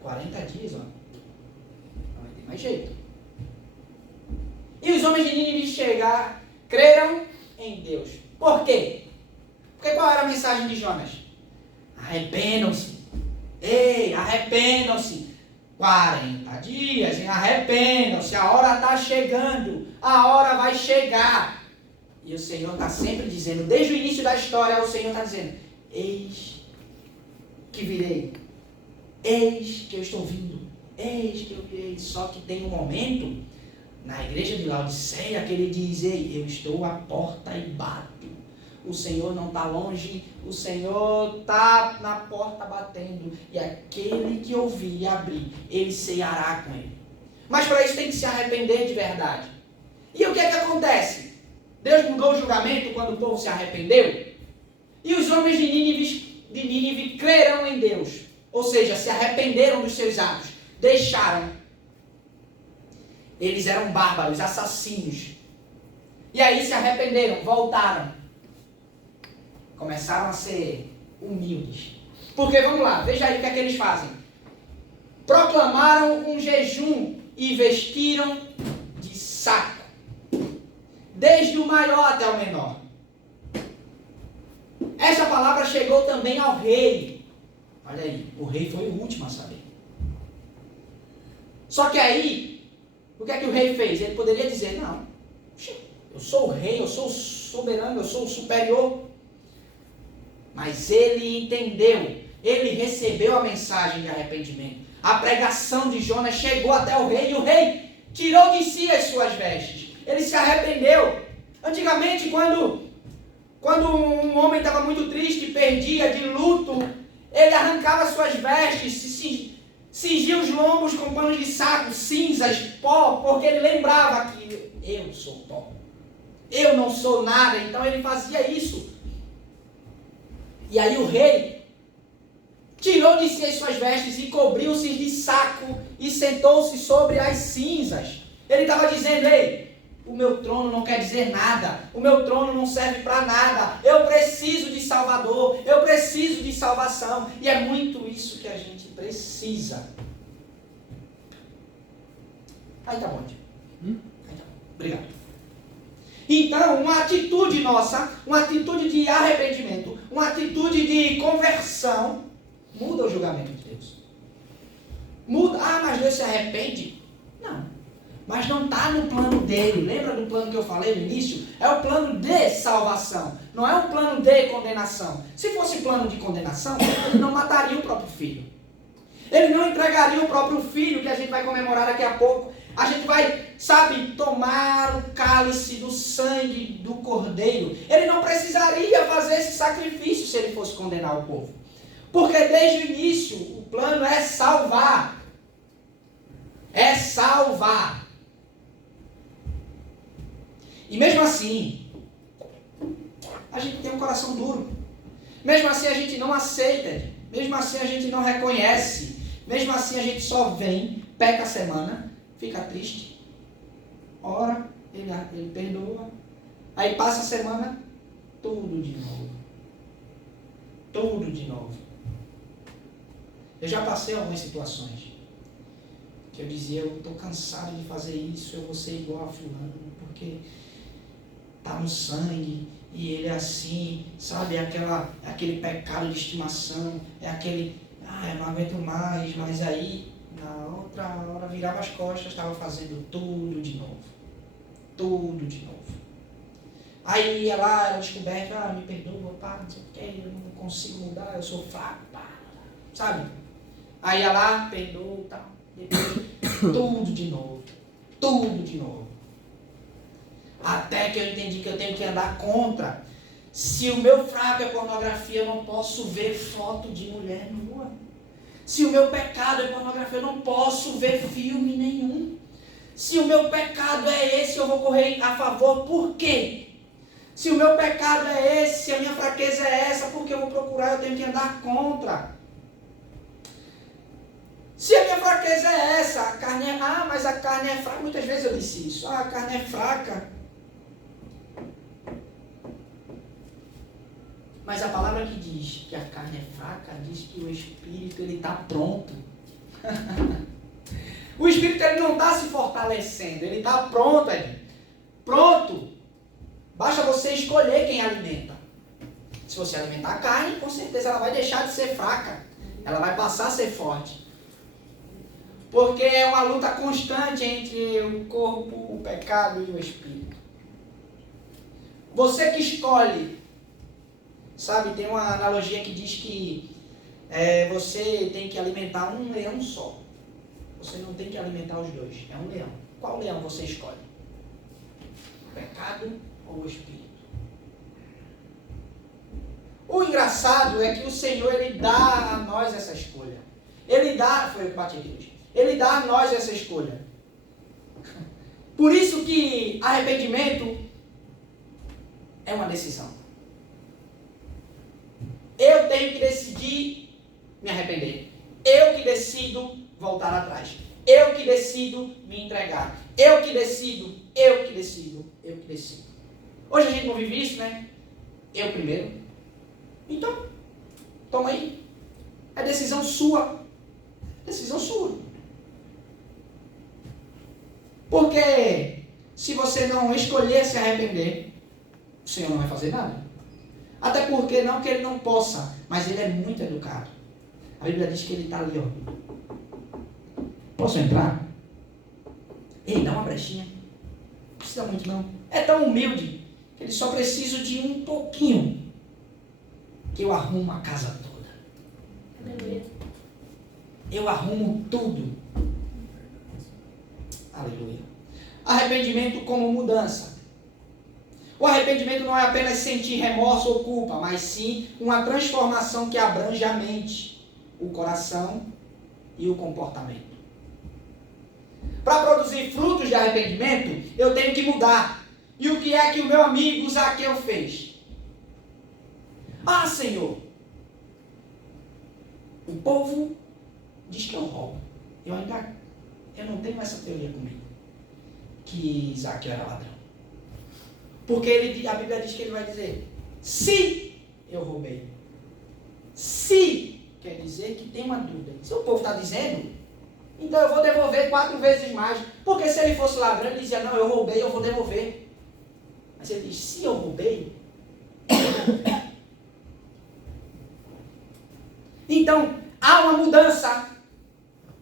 40 dias, ó. Não vai ter mais jeito. E os homens de Nínive creram em Deus. Por quê? Porque qual era a mensagem de Jonas? Arrependam-se. Ei, arrependam-se. 40 dias, hein? Arrependam-se. A hora está chegando. A hora vai chegar. E o Senhor está sempre dizendo, desde o início da história, o Senhor está dizendo, eis que virei. Eis que eu estou vindo. Eis que eu virei. Só que tem um momento, na igreja de Laodiceia, que ele diz, ei, eu estou à porta e bato. O Senhor não está longe, o Senhor está na porta batendo. E aquele que ouvir e abrir, ele ceará com ele. Mas para isso tem que se arrepender de verdade. E o que é que acontece? Deus mudou o julgamento quando o povo se arrependeu? E os homens de Nínive creram em Deus. Ou seja, se arrependeram dos seus atos. Deixaram. Eles eram bárbaros, assassinos. E aí se arrependeram, voltaram. Começaram a ser humildes. Porque, vamos lá, veja aí o que é que eles fazem. Proclamaram um jejum e vestiram de saco. Desde o maior até o menor. Essa palavra chegou também ao rei. Olha aí, o rei foi o último a saber. Só que aí, o que é que o rei fez? Ele poderia dizer, não, eu sou o rei, eu sou o soberano, eu sou o superior. Mas ele entendeu, ele recebeu a mensagem de arrependimento. A pregação de Jonas chegou até o rei e o rei tirou de si as suas vestes. Ele se arrependeu. Antigamente, quando um homem estava muito triste, perdia de luto, ele arrancava suas vestes, cingia os lombos com panos de saco, cinzas, pó, porque ele lembrava que eu sou pó. Eu não sou nada, então ele fazia isso. E aí o rei tirou de si as suas vestes e cobriu-se de saco e sentou-se sobre as cinzas. Ele estava dizendo, ei, o meu trono não quer dizer nada, o meu trono não serve para nada, eu preciso de Salvador, eu preciso de salvação. E é muito isso que a gente precisa. Aí tá bom, tio. Aí tá bom. Obrigado. Então, uma atitude nossa, uma atitude de arrependimento, uma atitude de conversão, muda o julgamento de Deus. Muda. Ah, mas Deus se arrepende? Não. Mas não está no plano dele. Lembra do plano que eu falei no início? É o plano de salvação. Não é um plano de condenação. Se fosse plano de condenação, ele não mataria o próprio filho. Ele não entregaria o próprio filho, que a gente vai comemorar daqui a pouco. A gente vai, sabe, tomar o cálice do sangue do cordeiro. Ele não precisaria fazer esse sacrifício se ele fosse condenar o povo. Porque desde o início, o plano é salvar. É salvar. E mesmo assim, a gente tem um coração duro. Mesmo assim a gente não aceita. Mesmo assim a gente não reconhece. Mesmo assim a gente só vem, peca a semana, fica triste, ora, ele perdoa. Aí passa a semana, tudo de novo. Tudo de novo. Eu já passei algumas situações que eu dizia, eu estou cansado de fazer isso, eu vou ser igual a fulano, porque está no sangue, e ele é assim, sabe, aquele pecado de estimação, é aquele, eu não aguento mais, mas aí, na outra hora, virava as costas, estava fazendo tudo de novo. Tudo de novo. Aí ia lá, era descoberta, me perdoa, pá, não sei o que, eu não consigo mudar, eu sou fraco, pá, sabe? Aí ia lá, perdoa e tal. Depois, tudo de novo. Tudo de novo. Até que eu entendi que eu tenho que andar contra. Se o meu fraco é pornografia, eu não posso ver foto de mulher nua. Se o meu pecado é pornografia, eu não posso ver filme nenhum. Se o meu pecado é esse, eu vou correr a favor. Por quê? Se o meu pecado é esse, se a minha fraqueza é essa, porque eu vou procurar, eu tenho que andar contra. Se a minha fraqueza é essa, carne é... Ah, mas a carne é fraca. Muitas vezes eu disse isso. Ah, a carne é fraca. Mas a palavra que diz que a carne é fraca, diz que o Espírito, ele está pronto. O Espírito, ele não está se fortalecendo, ele está pronto ali. Pronto. Basta você escolher quem alimenta. Se você alimentar a carne, com certeza ela vai deixar de ser fraca. Ela vai passar a ser forte. Porque é uma luta constante entre o corpo, o pecado e o Espírito. Você que escolhe. Sabe, tem uma analogia que diz que você tem que alimentar um leão só. Você não tem que alimentar os dois. É um leão. Qual leão você escolhe? O pecado ou o Espírito? O engraçado é que o Senhor, ele dá a nós essa escolha. Ele dá, foi o que bati aqui hoje. Ele dá a nós essa escolha. Por isso que arrependimento é uma decisão. Eu tenho que decidir me arrepender. Eu que decido voltar atrás. Eu que decido me entregar. Eu que decido. Hoje a gente não vive isso, né? Eu primeiro. Então, toma aí. É decisão sua. Decisão sua. Porque se você não escolher se arrepender, o Senhor não vai fazer nada. Até porque, não que ele não possa, mas ele é muito educado. A Bíblia diz que ele está ali, ó. Posso entrar? Ei, dá uma brechinha. Não precisa muito, não. É tão humilde que ele só precisa de um pouquinho que eu arrumo a casa toda. Aleluia. Eu arrumo tudo. Aleluia. Arrependimento como mudança. O arrependimento não é apenas sentir remorso ou culpa, mas sim uma transformação que abrange a mente, o coração e o comportamento. Para produzir frutos de arrependimento, eu tenho que mudar. E o que é que o meu amigo Zaqueu fez? Ah, Senhor, o povo diz que eu roubo. Eu não tenho essa teoria comigo, que Zaqueu era ladrão. Porque a Bíblia diz que ele vai dizer, se eu roubei. Se quer dizer que tem uma dúvida. Se o povo está dizendo, então eu vou devolver 4 vezes mais. Porque se ele fosse ladrão, ele dizia, não, eu roubei, eu vou devolver. Mas ele diz, se eu roubei, eu vou devolver. Então, há uma mudança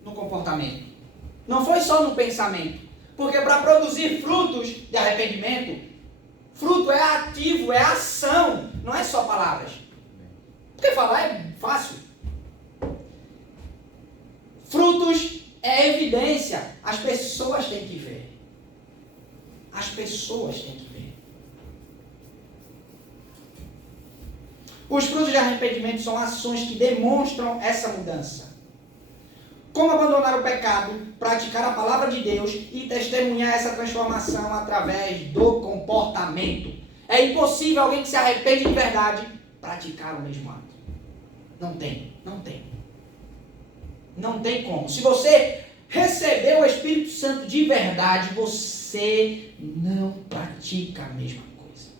no comportamento. Não foi só no pensamento. Porque para produzir frutos de arrependimento, fruto é ativo, é ação, não é só palavras. Porque falar é fácil. Frutos é evidência. As pessoas têm que ver. As pessoas têm que ver. Os frutos de arrependimento são ações que demonstram essa mudança. Como abandonar o pecado, praticar a palavra de Deus e testemunhar essa transformação através do comportamento. É impossível alguém que se arrepende de verdade praticar o mesmo ato. Não tem. Não tem como. Se você recebeu o Espírito Santo de verdade, você não pratica a mesma coisa.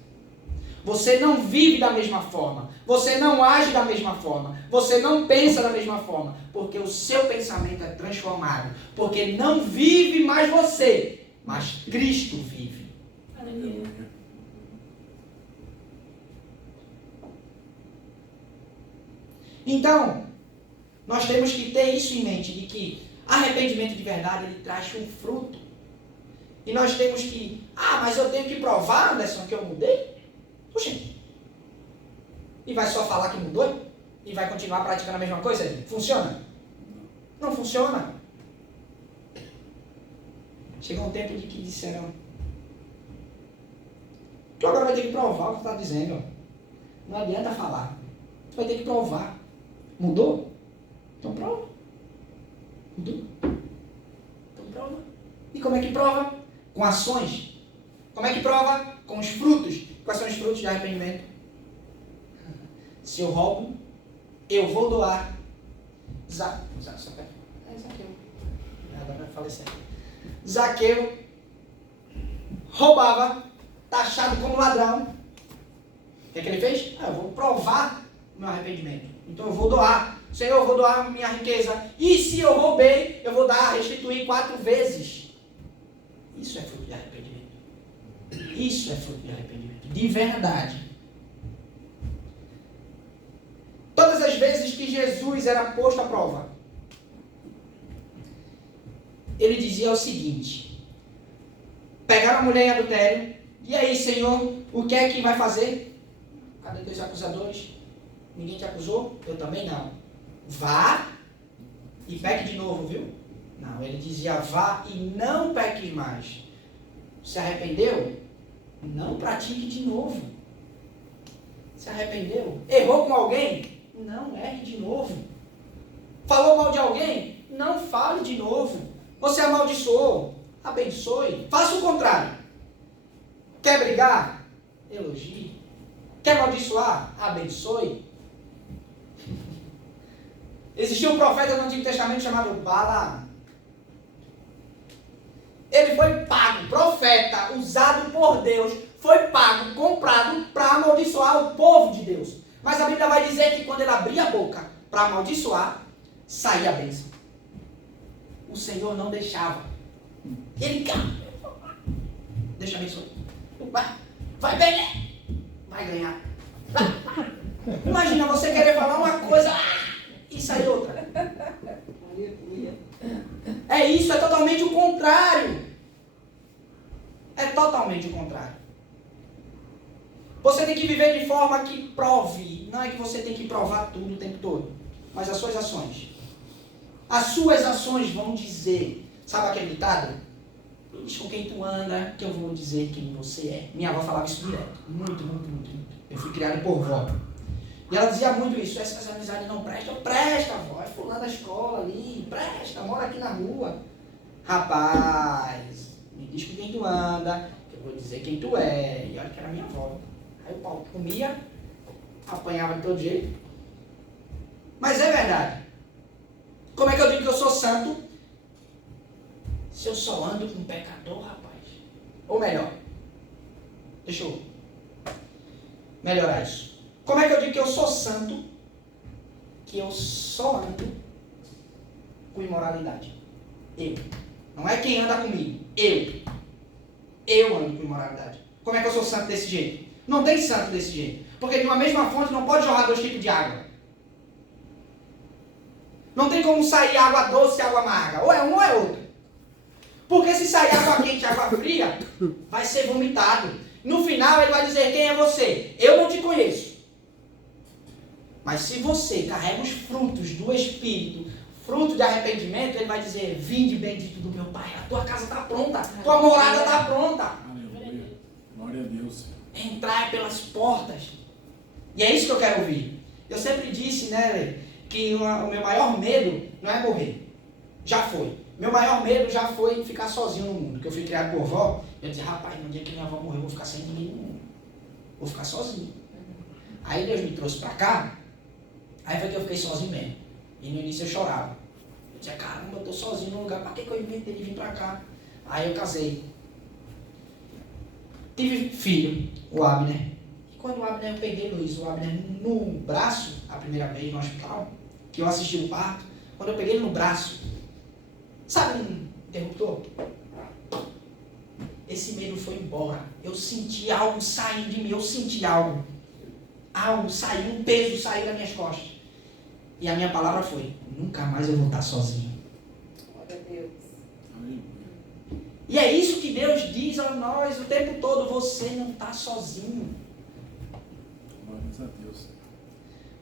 Você não vive da mesma forma. Você não age da mesma forma. Você não pensa da mesma forma. Porque o seu pensamento é transformado. Porque não vive mais você, mas Cristo vive. Aleluia. Então, nós temos que ter isso em mente, de que arrependimento de verdade, ele traz um fruto. E nós temos que, mas eu tenho que provar, Anderson, que eu mudei? Puxa, e vai só falar que mudou? E vai continuar praticando a mesma coisa? Funciona? Não funciona. Chegou um tempo de que disseram, tu agora vai ter que provar o que está dizendo. Não adianta falar. Tu vai ter que provar. Mudou? Então prova. Mudou? Então prova. E como é que prova? Com ações. Como é que prova? Com os frutos. Quais são os frutos de arrependimento? Se eu roubo, eu vou doar. Zaqueu. Agora vai falecer. Zaqueu roubava, taxado como ladrão. O que é que ele fez? Eu vou provar o meu arrependimento. Então eu vou doar. Senhor, eu vou doar minha riqueza. E se eu roubei, eu vou dar, restituir 4 vezes. Isso é fruto de arrependimento. Isso é fruto de arrependimento. De verdade. Todas as vezes que Jesus era posto à prova, ele dizia o seguinte: pegaram a mulher em adultério. E aí, Senhor, o que é que vai fazer? Cadê teus acusadores? Ninguém te acusou? Eu também não. Vá e peque de novo, viu? Não, ele dizia: vá e não peque mais. Se arrependeu? Não pratique de novo. Se arrependeu? Errou com alguém? Não erre de novo. Falou mal de alguém? Não fale de novo. Você amaldiçoou? Abençoe. Faça o contrário. Quer brigar? Elogie. Quer amaldiçoar? Abençoe. Existia um profeta no Antigo Testamento chamado Balaam. Ele foi pago, profeta, usado por Deus, foi pago, comprado para amaldiçoar o povo de Deus. Mas a Bíblia vai dizer que quando ele abria a boca para amaldiçoar, saía a bênção. O Senhor não deixava. Ele, deixa abençoar. Vai bem, vai ganhar. Imagina você querer falar uma coisa e sair outra. É isso, é totalmente o contrário. É totalmente o contrário. Você tem que viver de forma que prove. Não é que você tem que provar tudo o tempo todo. Mas as suas ações. As suas ações vão dizer. Sabe aquele ditado? Diz com quem tu anda, que eu vou dizer quem você é. Minha avó falava isso direto. Muito. Eu fui criado por vó. E ela dizia muito isso. Essas amizades não prestam. Presta, avó. É fulano da escola ali. Presta, mora aqui na rua. Rapaz, me diz com quem tu anda, que eu vou dizer quem tu é. E olha que era minha avó. Aí o pau comia, apanhava de todo jeito. Mas é verdade. Como é que eu digo que eu sou santo? Se eu só ando com um pecador, rapaz. Ou melhor, deixa eu melhorar isso. Como é que eu digo que eu sou santo? Que eu só ando com imoralidade. Eu. Não é quem anda comigo. Eu ando com imoralidade. Como é que eu sou santo desse jeito? Não tem santo desse jeito. Porque de uma mesma fonte não pode jorrar 2 tipos de água. Não tem como sair água doce e água amarga. Ou é um ou é outro. Porque se sair água quente e água fria, vai ser vomitado. No final ele vai dizer: quem é você? Eu não te conheço. Mas se você carrega os frutos do Espírito, fruto de arrependimento, ele vai dizer: vinde bendito do meu Pai, a tua casa está pronta, tua morada está pronta. Aleluia. Glória a Deus. Entrar pelas portas. E é isso que eu quero ouvir. Eu sempre disse, né, que o meu maior medo não é morrer. Já foi. Meu maior medo já foi ficar sozinho no mundo. Porque eu fui criado por vó. Eu disse: rapaz, no dia que minha avó morrer, eu vou ficar sem ninguém no mundo. Vou ficar sozinho. Aí Deus me trouxe pra cá. Aí foi que eu fiquei sozinho mesmo. E no início eu chorava. Eu dizia: caramba, eu tô sozinho no lugar. Pra que eu inventei de vir pra cá? Aí eu casei. Tive filho, o Abner. E quando o Abner, eu peguei Luiz, o Abner no braço, a primeira vez no hospital, que eu assisti o parto, quando eu peguei ele no braço, sabe um interruptor? Esse medo foi embora. Eu senti algo saindo de mim, eu senti algo. Algo saiu, um peso saiu das minhas costas. E a minha palavra foi: nunca mais eu vou estar sozinho. Glória a Deus. Aleluia. E é isso que Deus diz a nós o tempo todo: você não está sozinho. Glórias a Deus.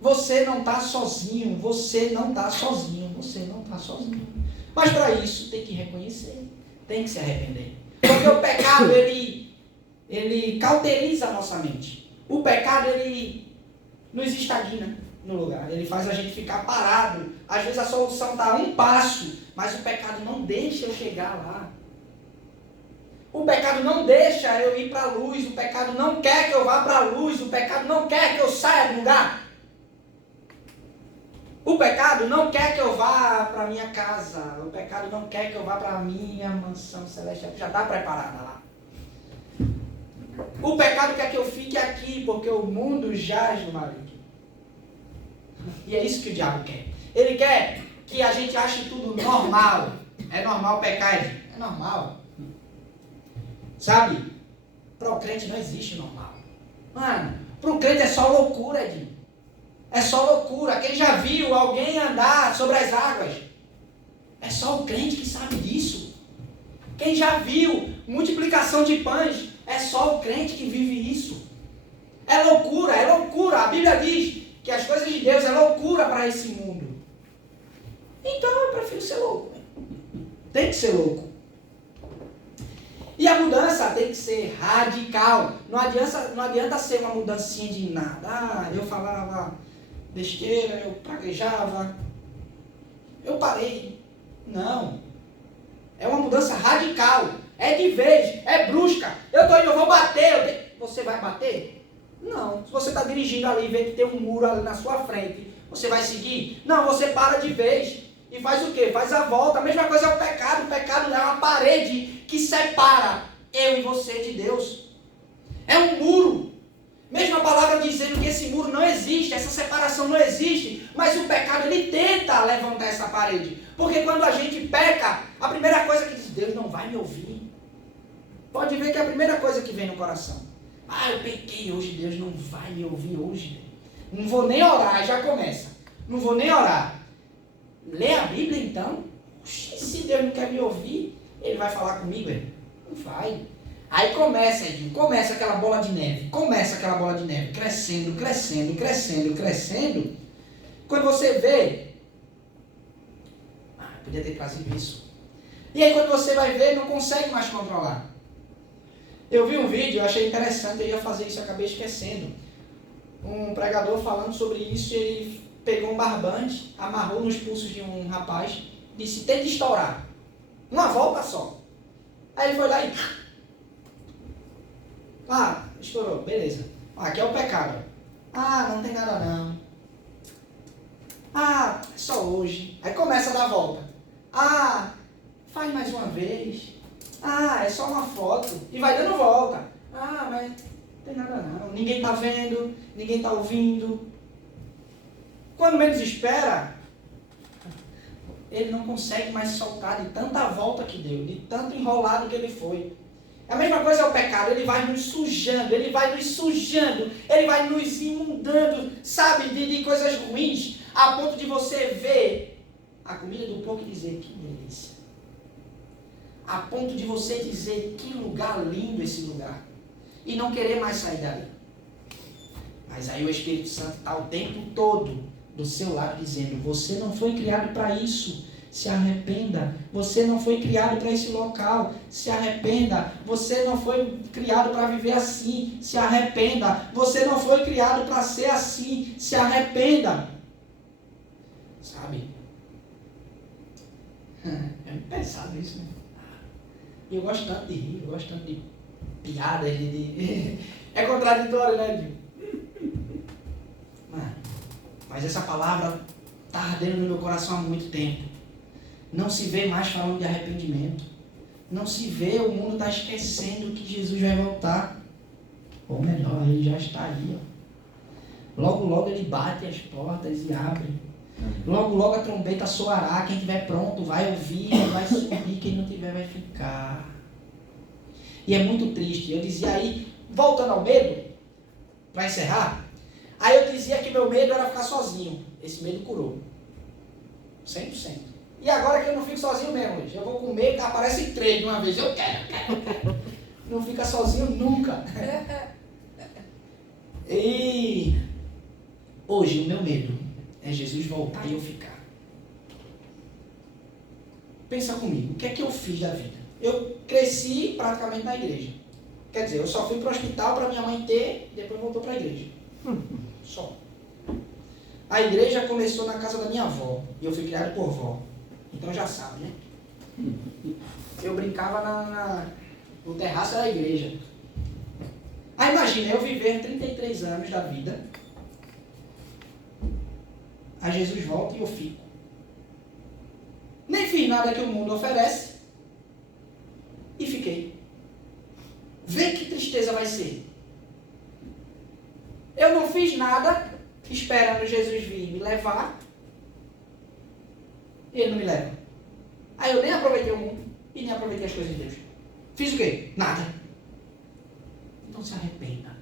Você não está sozinho, você não está sozinho, você não está sozinho. Mas para isso tem que reconhecer, tem que se arrepender. Porque o pecado, ele cauteriza a nossa mente. O pecado, ele nos estagna no lugar. Ele faz a gente ficar parado. Às vezes a solução está a um passo, mas o pecado não deixa eu chegar lá. O pecado não deixa eu ir para a luz. O pecado não quer que eu vá para a luz. O pecado não quer que eu saia do lugar. O pecado não quer que eu vá para a minha casa. O pecado não quer que eu vá para a minha mansão celestial, que já está preparada lá. O pecado quer que eu fique aqui, porque o mundo jaz no maligno. E é isso que o diabo quer. Ele quer que a gente ache tudo normal. É normal pecar, Edinho? É normal. Sabe? Para o crente não existe normal. Mano, para o crente é só loucura, Edinho. É só loucura. Quem já viu alguém andar sobre as águas? É só o crente que sabe disso. Quem já viu multiplicação de pães? É só o crente que vive isso. É loucura, é loucura. A Bíblia diz que as coisas de Deus é loucura para esse mundo. Então eu prefiro ser louco. Tem que ser louco. E a mudança tem que ser radical. Não adianta ser uma mudancinha de nada. Ah, eu falava besteira, eu praguejava, eu parei. Não. É uma mudança radical. É de vez, é brusca. Eu vou bater. Você vai bater? Não. Se você está dirigindo ali e vê que tem um muro ali na sua frente, você vai seguir? Não, você para de vez. E faz o quê? Faz a volta. A mesma coisa é o pecado. O pecado é uma parede que separa eu e você de Deus. É um muro. Mesmo a palavra dizendo que esse muro não existe, essa separação não existe, mas o pecado ele tenta levantar essa parede. Porque quando a gente peca, a primeira coisa que diz, Deus não vai me ouvir. Pode ver que é a primeira coisa que vem no coração. Ah, eu pequei hoje, Deus não vai me ouvir hoje. Não vou nem orar, já começa. Não vou nem orar. Lê a Bíblia então. Oxi, se Deus não quer me ouvir, Ele vai falar comigo? Não vai. Aí começa, Edinho, começa aquela bola de neve. Crescendo, crescendo, crescendo, crescendo. Quando você vê, podia ter trazido isso. E aí quando você vai ver, não consegue mais controlar. Eu vi um vídeo, eu achei interessante, eu ia fazer isso, acabei esquecendo. Um pregador falando sobre isso, ele pegou um barbante, amarrou nos pulsos de um rapaz, disse, tenta estourar. Uma volta só. Aí ele foi lá e... estourou, beleza. Aqui é o pecado. Não tem nada não. É só hoje. Aí começa a dar volta. Faz mais uma vez. É só uma foto. E vai dando volta. Mas não tem nada não. Ninguém tá vendo, ninguém tá ouvindo. Quando menos espera, ele não consegue mais soltar de tanta volta que deu, de tanto enrolado que ele foi. A mesma coisa é o pecado, ele vai nos sujando, ele vai nos inundando, sabe, de coisas ruins, a ponto de você ver a comida do porco e dizer, que delícia. A ponto de você dizer, que lugar lindo esse lugar. E não querer mais sair dali. Mas aí o Espírito Santo está o tempo todo do seu lado dizendo, você não foi criado para isso. Se arrependa. Você não foi criado para esse local. Se arrependa. Você não foi criado para viver assim. Se arrependa. Você não foi criado para ser assim. Se arrependa. Sabe? É muito pesado isso, né? E eu gosto tanto de rir, eu gosto tanto de piadas, É contraditório, né, Edinho? Mas essa palavra está ardendo no meu coração há muito tempo. Não se vê mais falando de arrependimento. Não se vê, o mundo está esquecendo que Jesus vai voltar. Ou melhor, ele já está aí. Logo, logo ele bate as portas e abre. Logo, logo a trombeta soará. Quem estiver pronto vai ouvir, vai subir. Quem não tiver vai ficar. E é muito triste. Eu dizia aí, voltando ao medo, para encerrar, aí eu dizia que meu medo era ficar sozinho. Esse medo curou. 100%. E agora que eu não fico sozinho mesmo, eu vou comer, aparece 3 de uma vez. Eu quero. Não fica sozinho nunca. E hoje o meu medo é Jesus voltar e eu ficar. Pensa comigo, o que é que eu fiz da vida? Eu cresci praticamente na igreja. Quer dizer, eu só fui para o hospital para minha mãe ter, depois voltou para a igreja. Só. A igreja começou na casa da minha avó, e eu fui criado por vó. Então já sabe, né? Eu brincava no terraço da igreja. Aí imagina, eu viver 33 anos da vida, aí Jesus volta e eu fico. vi nada que o mundo oferece e fiquei. Vê que tristeza vai ser. Eu não fiz nada esperando Jesus vir me levar. Ele não me leva. Aí eu nem aproveitei o mundo e nem aproveitei as coisas de Deus. Fiz o quê? Nada. Então se arrependa.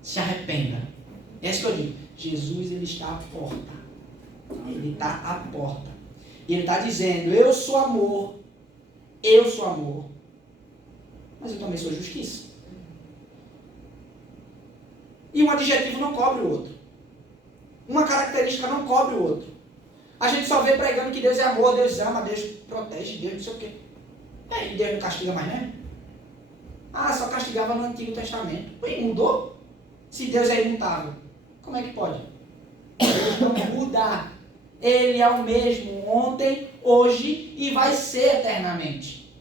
Se arrependa. É isso que eu digo. Jesus, ele está à porta. Ele está à porta. E ele está dizendo, eu sou amor. Eu sou amor. Mas eu também sou justiça. E um adjetivo não cobre o outro. Uma característica não cobre o outro. A gente só vê pregando que Deus é amor, Deus ama, Deus protege, Deus não sei o quê. E Deus não castiga mais, né? Ah, só castigava no Antigo Testamento. Ué, mudou? Se Deus é imutável, como é que pode? Deus não muda. Ele é o mesmo ontem, hoje e vai ser eternamente.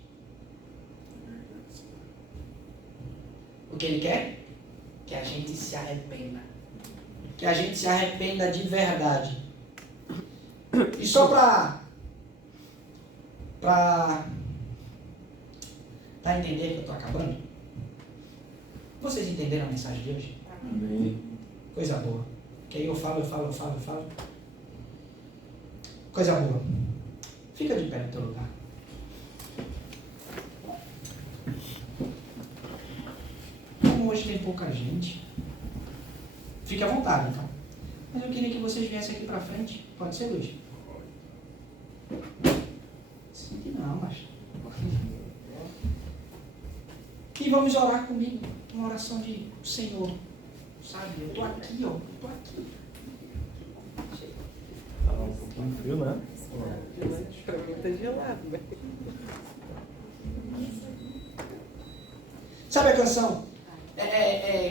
O que ele quer? Que a gente se arrependa. Que a gente se arrependa de verdade. E só para entender que eu estou acabando, vocês entenderam a mensagem de hoje? Amém. Coisa boa. Que aí eu falo. Coisa boa. Fica de pé no teu lugar. Como hoje tem pouca gente, fique à vontade, então. Mas eu queria que vocês viessem aqui para frente. Pode ser, Luiz? Sim, não, mas... E vamos orar comigo. Uma oração de Senhor. Sabe, eu estou aqui, ó. Eu estou aqui. Tava um pouquinho frio, né? Pra mim tá gelado, né? Sabe a canção?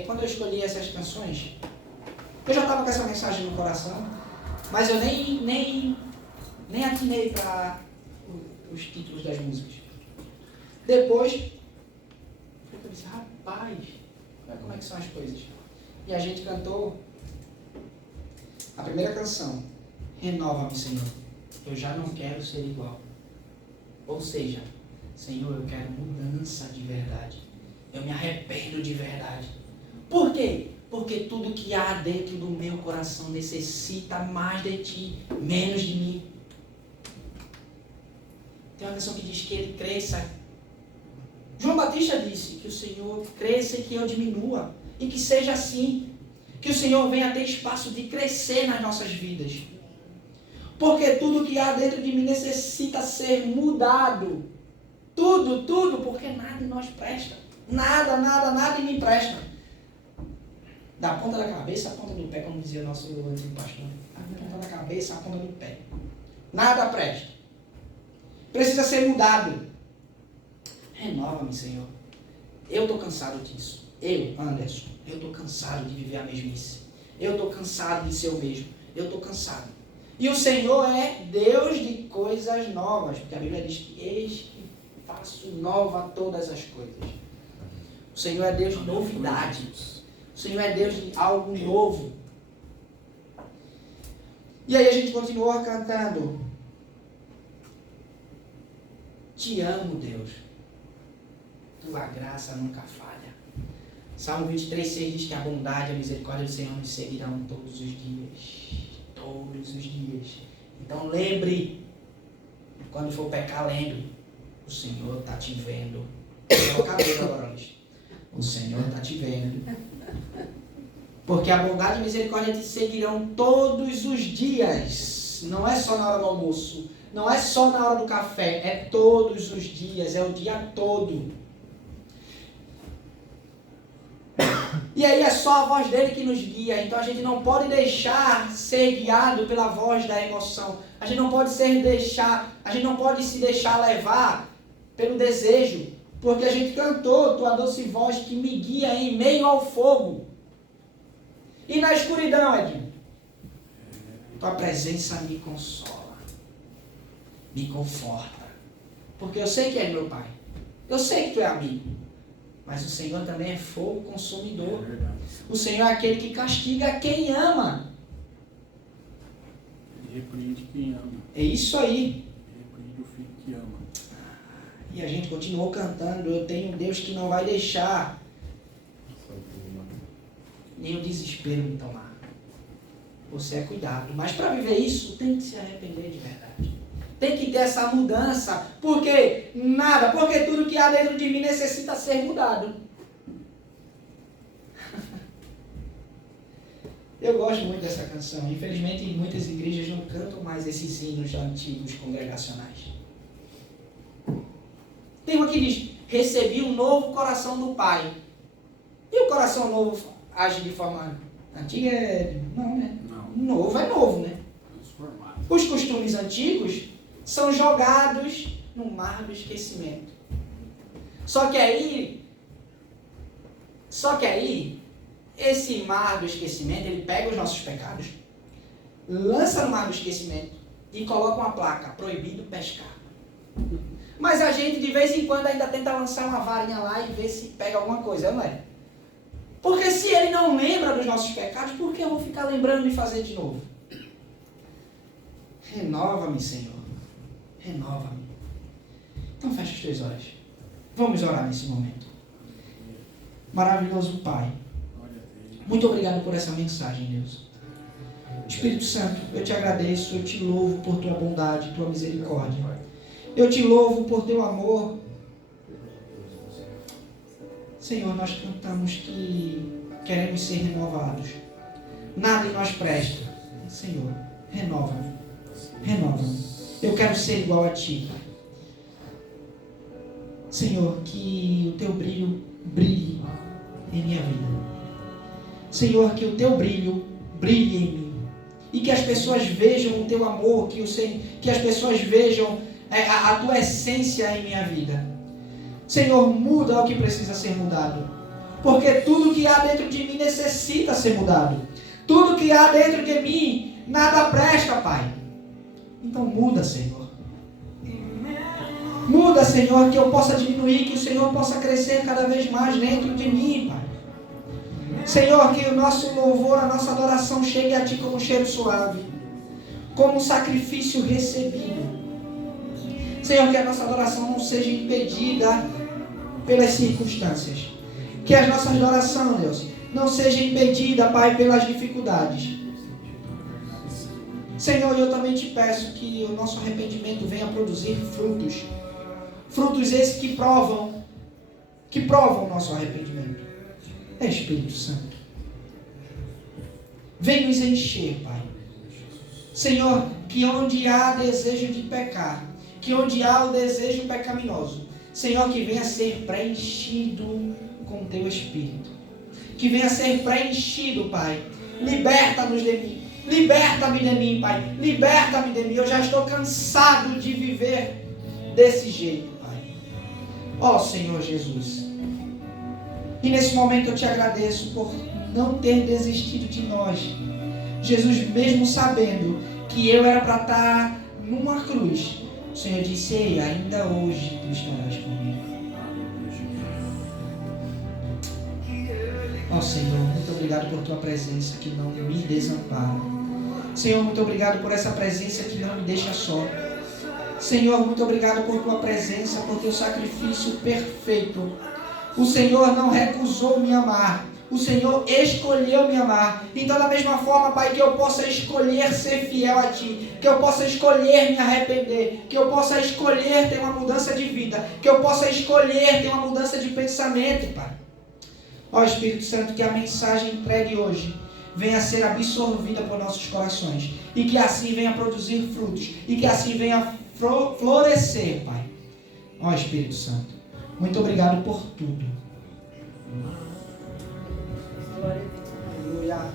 Quando eu escolhi essas canções, eu já estava com essa mensagem no coração, mas eu nem atinei para os títulos das músicas. Depois, eu disse, rapaz, olha como é que são as coisas. E a gente cantou a primeira canção, Renova-me, Senhor, eu já não quero ser igual. Ou seja, Senhor, eu quero mudança de verdade. Eu me arrependo de verdade. Por quê? Porque tudo que há dentro do meu coração necessita mais de ti, menos de mim. Tem uma canção que diz que ele cresça. João Batista disse que o Senhor cresça e que eu diminua. E que seja assim. Que o Senhor venha ter espaço de crescer nas nossas vidas. Porque tudo que há dentro de mim necessita ser mudado. Tudo, porque nada em nós presta. Nada em mim presta. Da ponta da cabeça à ponta do pé, como dizia o nosso antigo pastor. Da ponta da cabeça à ponta do pé. Nada presta. Precisa ser mudado. Renova-me, Senhor. Eu estou cansado disso. Eu, Anderson, eu estou cansado de viver a mesmice. Eu estou cansado de ser o mesmo. Eu estou cansado. E o Senhor é Deus de coisas novas. Porque a Bíblia diz que eis que faço nova todas as coisas. O Senhor é Deus de novidade. O Senhor é Deus de algo novo. E aí a gente continua cantando. Te amo, Deus. Tua graça nunca falha. Salmo 23:6 diz que a bondade e a misericórdia do Senhor nos seguirão todos os dias. Todos os dias. Então lembre, quando for pecar, lembre. O Senhor está te vendo. Eu acabei agora, Luiz. O Senhor está te vendo. Porque a bondade e a misericórdia te seguirão todos os dias. Não é só na hora do almoço. Não é só na hora do café. É todos os dias. É o dia todo. E aí é só a voz dele que nos guia. Então a gente não pode deixar ser guiado pela voz da emoção. A gente não pode se deixar levar pelo desejo. Porque a gente cantou tua doce voz que me guia em meio ao fogo. E na escuridão, Edinho, tua presença me consola, me conforta. Porque eu sei que é meu Pai. Eu sei que tu é amigo. Mas o Senhor também é fogo consumidor. O Senhor é aquele que castiga quem ama. Ele repreende quem ama. É isso aí. Ele repreende que ama. E a gente continuou cantando, eu tenho um Deus que não vai deixar nem o desespero me tomar. Você é cuidado. Mas para viver isso, tem que se arrepender de verdade. Tem que ter essa mudança. Porque nada, porque tudo que há dentro de mim necessita ser mudado. Eu gosto muito dessa canção. Infelizmente, muitas igrejas não cantam mais esses hinos antigos congregacionais. Tem uma que diz: recebi um novo coração do Pai. E o coração novo age de forma antiga? Não, né? Não. Novo é novo, né? Transformado. Os costumes antigos são jogados no mar do esquecimento. Só que aí, esse mar do esquecimento, ele pega os nossos pecados, lança no mar do esquecimento e coloca uma placa: proibido pescar. Mas a gente de vez em quando ainda tenta lançar uma varinha lá e ver se pega alguma coisa, não é? Porque se ele não lembra dos nossos pecados, por que eu vou ficar lembrando de fazer de novo? Renova-me, Senhor. Renova-me. Então fecha os teus olhos. Vamos orar nesse momento. Maravilhoso Pai, Glória a Deus. muito obrigado por essa mensagem, Deus. Espírito Santo, eu te agradeço, eu te louvo por tua bondade, tua misericórdia. Eu te louvo por teu amor. Senhor, nós cantamos que queremos ser renovados. Nada em nós presta. Senhor, renova-me. Renova-me. Eu quero ser igual a Ti. Senhor, que o Teu brilho brilhe em minha vida. Senhor, que o Teu brilho brilhe em mim. E que as pessoas vejam o Teu amor, que as pessoas vejam a Tua essência em minha vida. Senhor, muda o que precisa ser mudado. Porque tudo que há dentro de mim necessita ser mudado. Tudo que há dentro de mim, nada presta, Pai. Então muda, Senhor. Muda, Senhor, que eu possa diminuir, que o Senhor possa crescer cada vez mais dentro de mim, Pai. Senhor, que o nosso louvor, a nossa adoração chegue a Ti como um cheiro suave, como um sacrifício recebido. Senhor, que a nossa adoração não seja impedida pelas circunstâncias. Que a nossa adoração, Deus, não seja impedida, Pai, pelas dificuldades. Senhor, eu também te peço que o nosso arrependimento venha produzir frutos. Frutos esses que provam o nosso arrependimento. Espírito Santo, vem nos encher, Pai. Senhor, que onde há desejo de pecar, que onde há o desejo pecaminoso, Senhor, que venha ser preenchido com Teu Espírito. Que venha ser preenchido, Pai. Liberta-nos de mim. Liberta-me de mim, Pai. Liberta-me de mim. Eu já estou cansado de viver desse jeito, Pai. Ó Senhor Jesus. E nesse momento eu te agradeço por não ter desistido de nós. Jesus, mesmo sabendo que eu era para estar numa cruz, o Senhor disse: ei, ainda hoje tu estarás comigo. Ó Senhor, muito obrigado por tua presença que não me desampara. Senhor, muito obrigado por essa presença que não me deixa só. Senhor, muito obrigado por tua presença, por teu sacrifício perfeito. O Senhor não recusou me amar. O Senhor escolheu me amar. Então, da mesma forma, Pai, que eu possa escolher ser fiel a Ti, que eu possa escolher me arrepender, que eu possa escolher ter uma mudança de vida, que eu possa escolher ter uma mudança de pensamento, Pai. Ó Espírito Santo, que a mensagem entregue hoje venha a ser absorvida por nossos corações e que assim venha produzir frutos e que assim venha florescer, Pai. Ó Espírito Santo, muito obrigado por tudo. Aleluia.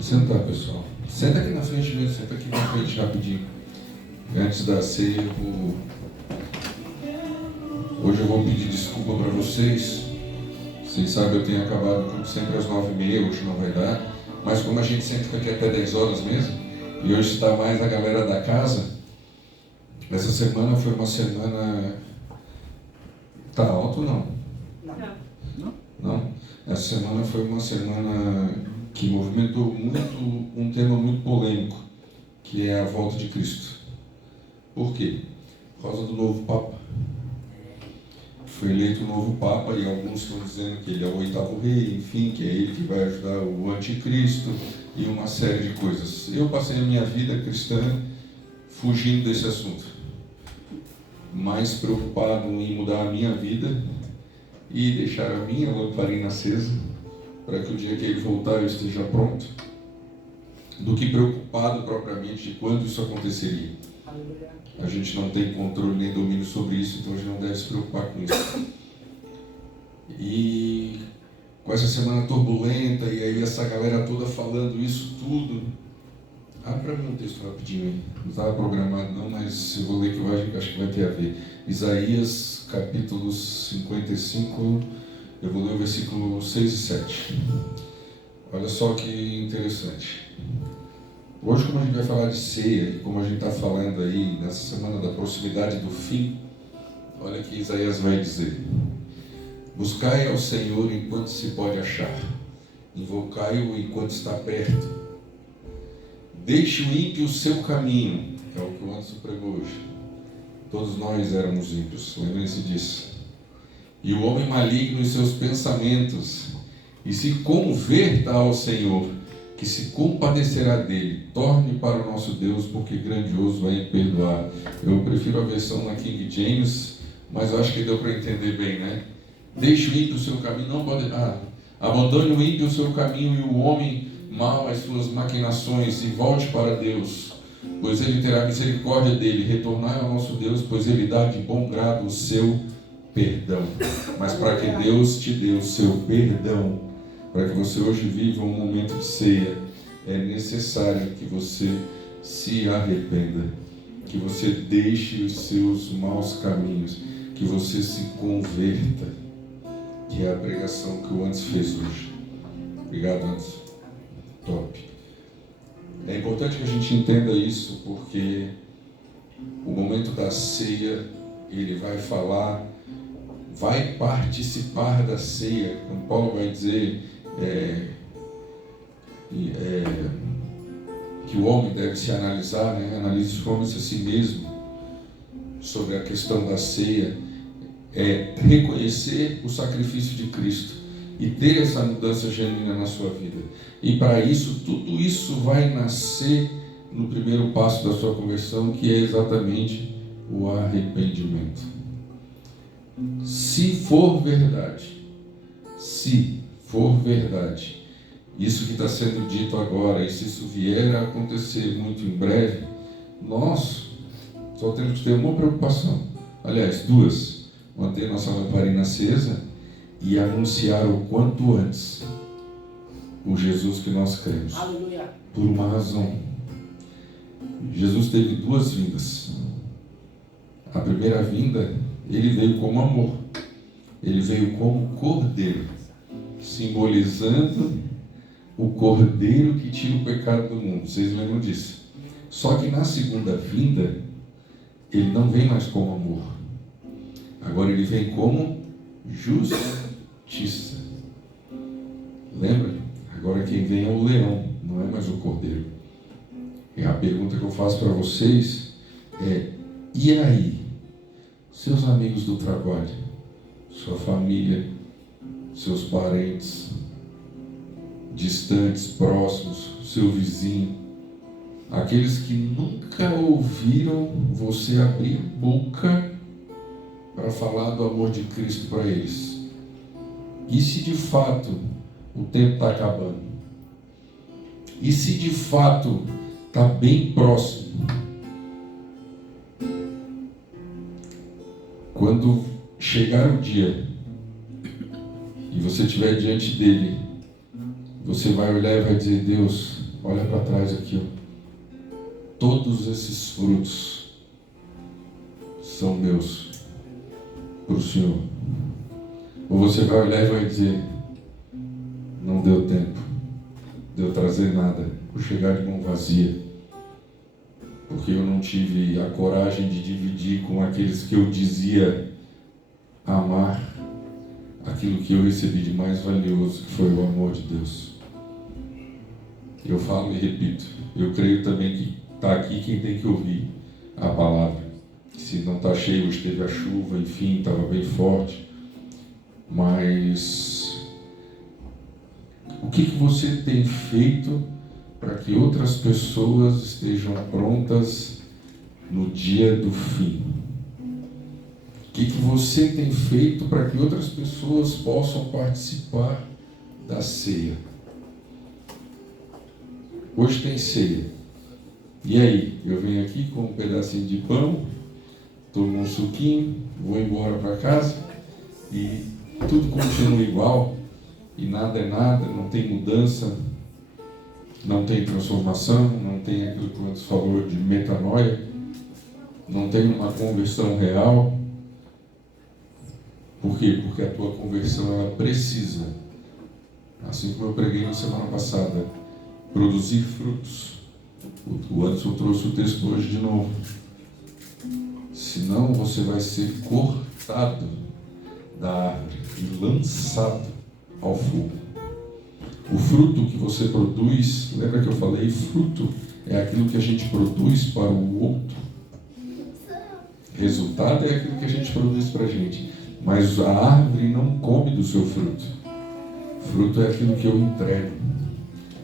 Sentar, pessoal. Senta aqui na frente mesmo, senta aqui na frente rapidinho. Antes da ceia, hoje eu vou pedir desculpa para vocês. Vocês sabem, eu tenho acabado como sempre às 9h30, hoje não vai dar. Mas como a gente sempre fica aqui até 10 horas mesmo, e hoje está mais a galera da casa, essa semana foi uma semana... Tá alto ou não? Não? Essa semana foi uma semana que movimentou muito um tema muito polêmico, que é a volta de Cristo. Por quê? por causa do novo Papa. Foi eleito o novo Papa e alguns estão dizendo que ele é o 8º rei, enfim, que é ele que vai ajudar o anticristo e uma série de coisas. Eu passei a minha vida cristã fugindo desse assunto, mais preocupado em mudar a minha vida e deixar a minha lamparina acesa para que o dia que ele voltar eu esteja pronto, do que preocupado propriamente de quando isso aconteceria. A gente não tem controle nem domínio sobre isso, então a gente não deve se preocupar com isso. E com essa semana turbulenta, e aí essa galera toda falando isso tudo. Abre para mim um texto rapidinho aí. Não estava programado não, mas eu vou ler que acho que vai ter a ver. Isaías, capítulo 55, eu vou ler o versículo 6 e 7. Olha só que interessante. Hoje, como a gente vai falar de ceia, e como a gente está falando aí nessa semana da proximidade do fim, olha que Isaías vai dizer: buscai ao Senhor enquanto se pode achar, invocai-o enquanto está perto. Deixe o ímpio o seu caminho, é o que o Anderson pregou hoje. Todos nós éramos ímpios, lembrem-se disso. E o homem maligno em seus pensamentos, e se converta ao Senhor, que se compadecerá dele. Torne para o nosso Deus, porque grandioso é em perdoar. Eu prefiro a versão na King James, mas eu acho que deu para entender bem, né? Deixe o ímpio o seu caminho, não pode... abandone o ímpio o seu caminho e o homem mau as suas maquinações, e volte para Deus, pois ele terá misericórdia dele. Retornai ao nosso Deus, pois ele dá de bom grado o seu perdão. Mas para que Deus te dê o seu perdão, para que você hoje viva um momento de ceia, é necessário que você se arrependa, que você deixe os seus maus caminhos, que você se converta, que é a pregação que o Antes fez hoje. Obrigado, Antes. Top. É importante que a gente entenda isso, porque o momento da ceia, ele vai falar, vai participar da ceia, como Paulo vai dizer, que o homem deve se analisar, né? Analise o homem a si mesmo sobre a questão da ceia, reconhecer o sacrifício de Cristo e ter essa mudança genuína na sua vida. E para isso, tudo isso vai nascer no primeiro passo da sua conversão, que é exatamente o arrependimento. Se for verdade, isso que está sendo dito agora, e se isso vier a acontecer muito em breve, nós só temos que ter uma preocupação, aliás, duas: manter nossa lamparina acesa e anunciar o quanto antes o Jesus que nós cremos. Aleluia. Por uma razão. Jesus teve duas vindas. A primeira vinda, ele veio como amor. Ele veio como cordeiro, simbolizando o cordeiro que tira o pecado do mundo. Vocês lembram disso? Só que na segunda vinda, ele não vem mais como amor. Agora ele vem como justiça. Lembra? Agora quem vem é o leão, não é mais o cordeiro. E a pergunta que eu faço para vocês é: e aí? Seus amigos do trabalho, sua família, seus parentes, distantes, próximos, seu vizinho, aqueles que nunca ouviram você abrir boca para falar do amor de Cristo para eles. E se de fato o tempo está acabando? E se de fato está bem próximo? Quando chegar o dia e você estiver diante dele, você vai olhar e vai dizer: Deus, olha para trás aqui, ó. Todos esses frutos são meus para o Senhor. Ou você vai olhar e vai dizer: não deu tempo de eu trazer nada, vou chegar de mão vazia, porque eu não tive a coragem de dividir com aqueles que eu dizia amar aquilo que eu recebi de mais valioso, que foi o amor de Deus. Eu falo e repito, eu creio também que está aqui quem tem que ouvir a palavra. Se não está cheio, hoje teve a chuva, enfim, estava bem forte. Mas o que você tem feito para que outras pessoas estejam prontas no dia do fim? O que você tem feito para que outras pessoas possam participar da ceia? Hoje tem ceia. E aí? Eu venho aqui com um pedacinho de pão, tomo um suquinho, vou embora para casa e tudo continua igual e nada é nada, não tem mudança, não tem transformação, não tem aquilo que o outro falou de metanoia, não tem uma conversão real. Por quê? Porque a tua conversão ela precisa, assim como eu preguei na semana passada, produzir frutos. O Anderson trouxe o texto hoje de novo. Senão você vai ser cortado da árvore e lançado ao fogo. O fruto que você produz, lembra que eu falei? Fruto é aquilo que a gente produz para o outro. Resultado é aquilo que a gente produz para a gente. Mas a árvore não come do seu fruto. Fruto é aquilo que eu entrego.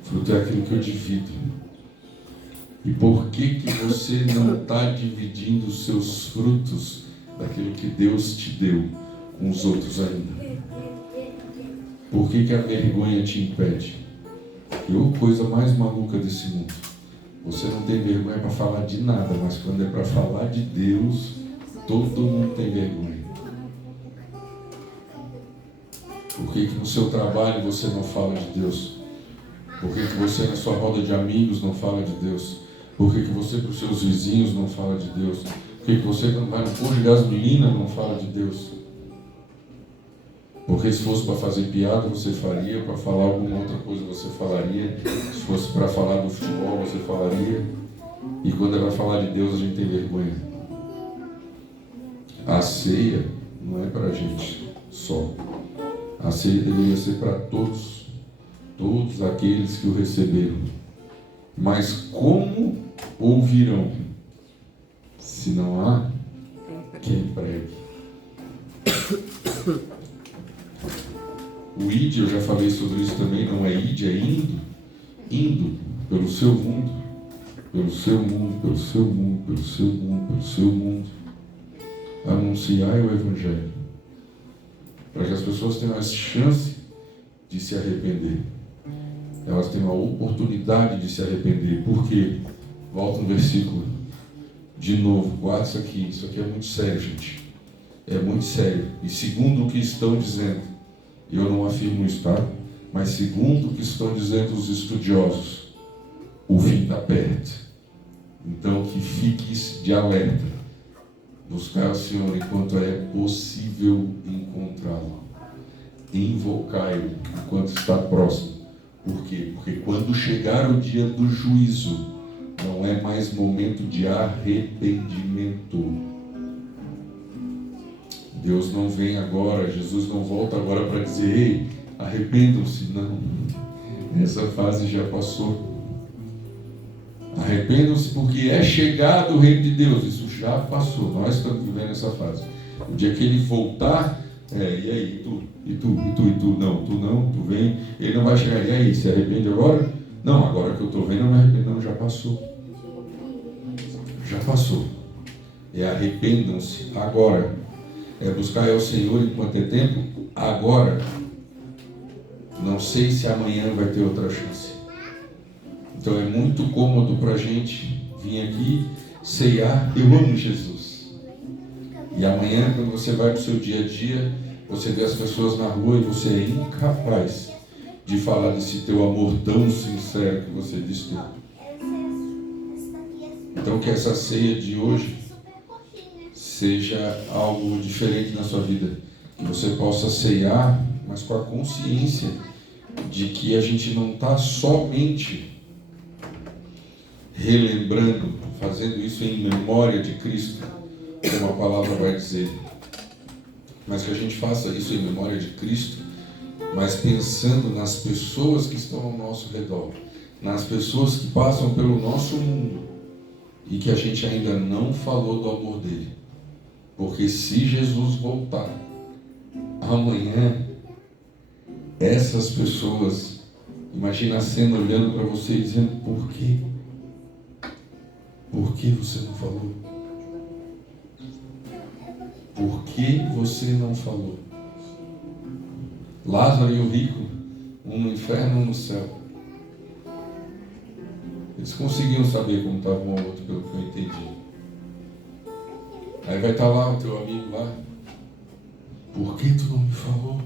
Fruto é aquilo que eu divido. E por que você não está dividindo os seus frutos daquilo que Deus te deu com os outros ainda? Por que a vergonha te impede? Que coisa mais maluca desse mundo. Você não tem vergonha para falar de nada, mas quando é para falar de Deus, todo mundo tem vergonha. Por que no seu trabalho você não fala de Deus? Por que você na sua roda de amigos não fala de Deus? Por que você para os seus vizinhos não fala de Deus? Por que você quando vai no posto de gasolina não fala de Deus? Porque se fosse para fazer piada você faria, para falar alguma outra coisa você falaria, se fosse para falar do futebol você falaria, e quando é para falar de Deus a gente tem vergonha. A ceia não é para a gente só. A ceia deveria ser para todos aqueles que o receberam. Mas como ouvirão se não há quem pregue? O id, eu já falei sobre isso também, não é id, é indo pelo seu mundo, pelo seu mundo, pelo seu mundo, pelo seu mundo, pelo seu mundo, anunciar o Evangelho, para que as pessoas tenham a chance de se arrepender, elas tenham a oportunidade de se arrepender. Por quê? Volta no versículo, de novo, guarda isso aqui é muito sério, gente, é muito sério, e segundo o que estão dizendo, eu não afirmo isso, tá? Mas segundo o que estão dizendo os estudiosos, o fim está perto. Então que fiques de alerta. Buscar o Senhor enquanto é possível encontrá-lo. Invocai-o enquanto está próximo. Por quê? Porque quando chegar o dia do juízo, não é mais momento de arrependimento. Deus não vem agora, Jesus não volta agora para dizer, ei, arrependam-se. Não, essa fase já passou. Arrependam-se porque é chegado o reino de Deus, isso já passou, nós estamos vivendo essa fase. O dia que ele voltar, e aí, tu, não, tu vem, ele não vai chegar, e aí, se arrepende agora? Não, agora que eu estou vendo, eu me arrependo, não, já passou. Já passou. Arrependam-se agora. Buscar ao Senhor enquanto é tempo, agora. Não sei se amanhã vai ter outra chance. Então é muito cômodo para a gente vir aqui, ceiar, eu amo Jesus. E amanhã, quando você vai para o seu dia a dia, você vê as pessoas na rua e você é incapaz de falar desse teu amor tão sincero que você diz ter. Então que essa ceia de hoje seja algo diferente na sua vida, que você possa ceiar, mas com a consciência de que a gente não está somente relembrando, fazendo isso em memória de Cristo, como a palavra vai dizer, mas que a gente faça isso em memória de Cristo, mas pensando nas pessoas que estão ao nosso redor, nas pessoas que passam pelo nosso mundo e que a gente ainda não falou do amor dele. Porque se Jesus voltar amanhã, essas pessoas, imagina a cena olhando para você e dizendo: por quê? Por que você não falou? Por que você não falou? Lázaro e o rico, um no inferno, um no céu. Eles conseguiam saber como estava um ao outro, pelo que eu entendi. Aí vai estar lá o teu amigo lá. Por que tu não me falou?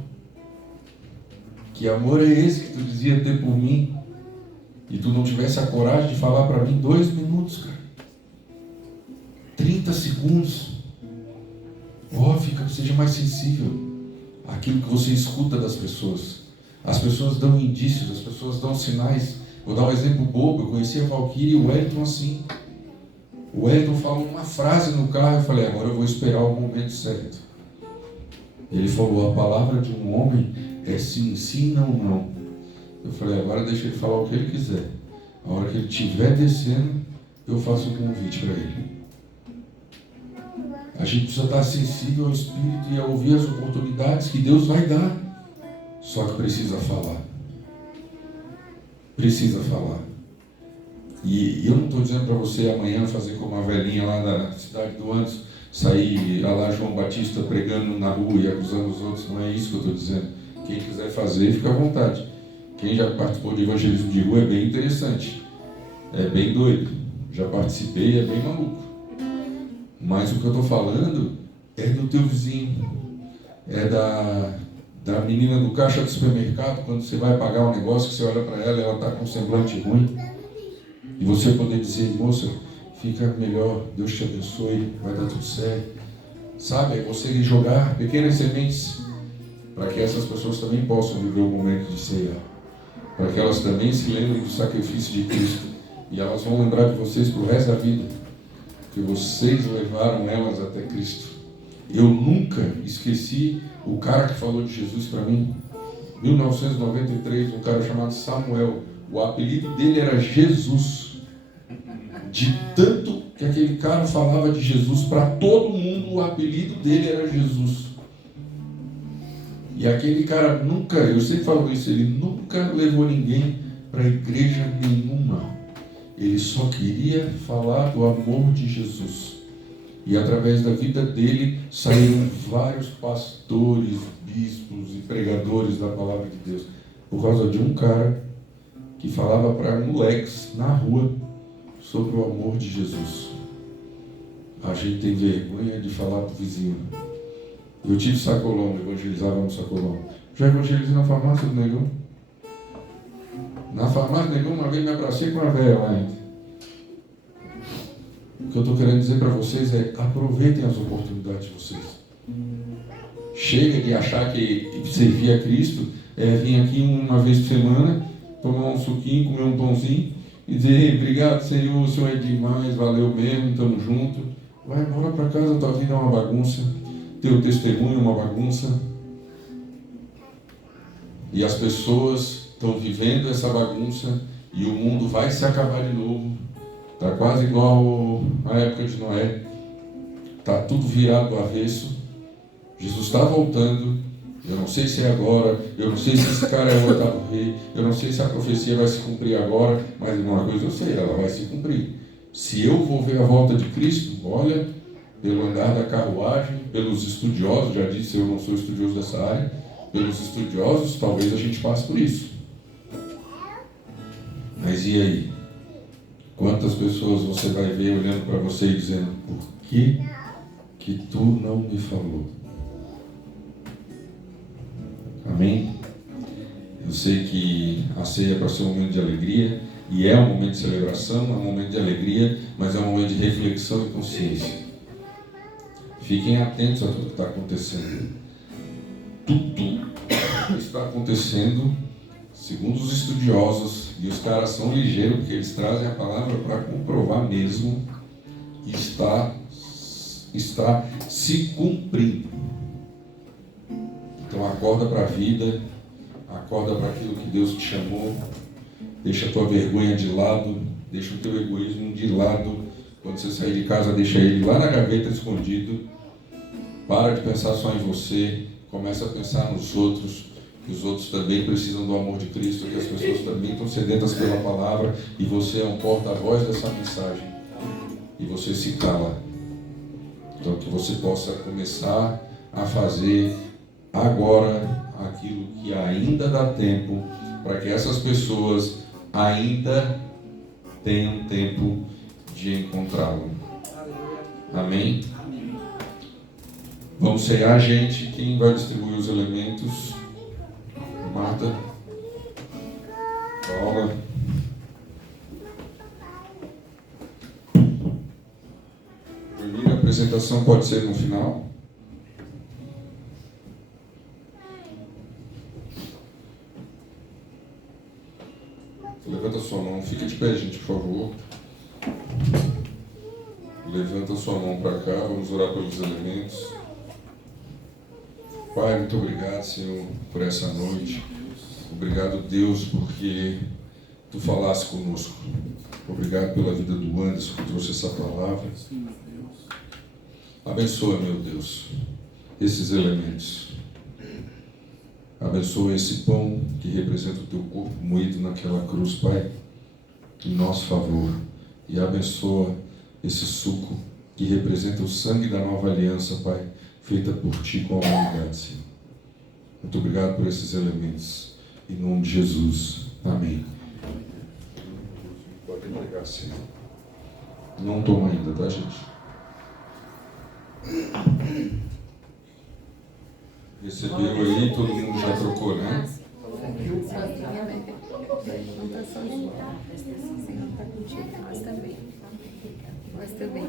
Que amor é esse que tu dizia ter por mim? E tu não tivesse a coragem de falar para mim 2 minutos, cara. 30 segundos. Seja mais sensível àquilo que você escuta das pessoas. As pessoas dão indícios, as pessoas dão sinais. Vou dar um exemplo bobo. Eu conheci a Valquíria e o Wellington assim. O Wellington falou uma frase no carro. Eu falei: agora eu vou esperar o momento certo. Ele falou: a palavra de um homem é sim, sim, não, não. Eu falei: agora deixa ele falar o que ele quiser. A hora que ele estiver descendo, eu faço um convite para ele. A gente precisa estar sensível ao Espírito e a ouvir as oportunidades que Deus vai dar. Só que precisa falar. Precisa falar. E eu não estou dizendo para você amanhã fazer como a velhinha lá da cidade do Andes, sair lá João Batista pregando na rua e acusando os outros. Não é isso que eu estou dizendo. Quem quiser fazer, fica à vontade. Quem já participou de evangelismo de rua é bem interessante. É bem doido. Já participei, é bem maluco. Mas o que eu estou falando é do teu vizinho. É da menina do caixa do supermercado, quando você vai pagar um negócio, que você olha para ela e ela está com um semblante ruim. E você poder dizer: moça, fica melhor, Deus te abençoe, vai dar tudo certo. Sabe, é você jogar pequenas sementes para que essas pessoas também possam viver o momento de ceia. Para que elas também se lembrem do sacrifício de Cristo. E elas vão lembrar de vocês para o resto da vida. Que vocês levaram elas até Cristo. Eu nunca esqueci o cara que falou de Jesus para mim. Em 1993, um cara chamado Samuel. O apelido dele era Jesus. De tanto que aquele cara falava de Jesus para todo mundo, o apelido dele era Jesus. E aquele cara nunca, eu sempre falo isso, ele nunca levou ninguém para igreja nenhuma. Ele só queria falar do amor de Jesus. E através da vida dele saíram vários pastores, bispos e pregadores da palavra de Deus. Por causa de um cara que falava para moleques na rua sobre o amor de Jesus. A gente tem vergonha de falar para o vizinho. Eu tive sacolão, evangelizava no sacolão. Já evangelizei na farmácia do Negão. Na farmácia do Negão, uma vez me abracei com uma velha lá. O que eu estou querendo dizer para vocês é: aproveitem as oportunidades de vocês. Chega de achar que servir a Cristo é vir aqui uma vez por semana, tomar um suquinho, comer um pãozinho e dizer: obrigado, Senhor, o Senhor é demais, valeu mesmo, estamos juntos. Vai embora para casa, tua vida é uma bagunça, teu testemunho é uma bagunça. E as pessoas estão vivendo essa bagunça e o mundo vai se acabar de novo. Está quase igual à época de Noé. Está tudo virado do avesso. Jesus está voltando. Eu não sei se é agora. Eu não sei se esse cara é o 8º rei. Eu não sei se a profecia vai se cumprir agora. Mas uma coisa eu sei, ela vai se cumprir. Se eu vou ver a volta de Cristo, olha, pelo andar da carruagem, pelos estudiosos, já disse, eu não sou estudioso dessa área, pelos estudiosos, talvez a gente passe por isso. Mas e aí? Quantas pessoas você vai ver olhando para você e dizendo: por que tu não me falou? Amém? Eu sei que a ceia é para ser um momento de alegria, e é um momento de celebração, é um momento de alegria, mas é um momento de reflexão e consciência. Fiquem atentos a tudo que está acontecendo. Tudo está acontecendo, segundo os estudiosos, e os caras são ligeiros, porque eles trazem a palavra para comprovar mesmo que está se cumprindo. Então acorda para a vida, acorda para aquilo que Deus te chamou, deixa a tua vergonha de lado, deixa o teu egoísmo de lado. Quando você sair de casa, deixa ele lá na gaveta escondido Para de pensar só em você, começa a pensar nos outros, que os outros também precisam do amor de Cristo, que as pessoas também estão sedentas pela palavra e você é um porta-voz dessa mensagem. E você se cala. Então que você possa começar a fazer agora aquilo que ainda dá tempo, para que essas pessoas ainda tenham tempo de encontrá-lo. Amém? Vamos ceiar, gente. Quem vai distribuir os elementos? Marta? Paula? A apresentação pode ser no final. Levanta sua mão, fica de pé, gente, por favor. Levanta sua mão para cá, vamos orar pelos elementos. Pai, muito obrigado, Senhor, por essa noite. Obrigado, Deus, porque Tu falaste conosco. Obrigado pela vida do Anderson que trouxe essa palavra. Abençoa, meu Deus, esses elementos. Abençoa esse pão que representa o Teu corpo moído naquela cruz, Pai, em nosso favor. E abençoa esse suco que representa o sangue da nova aliança, Pai, feita por Ti com a humanidade, Senhor. Muito obrigado por esses elementos. Em nome de Jesus. Amém. Pode entregar, Senhor. Não toma ainda, tá, gente? Recebeu aí, todo mundo já trocou, né? Não está sozinho. O Senhor está contigo. Nós também. Nós também.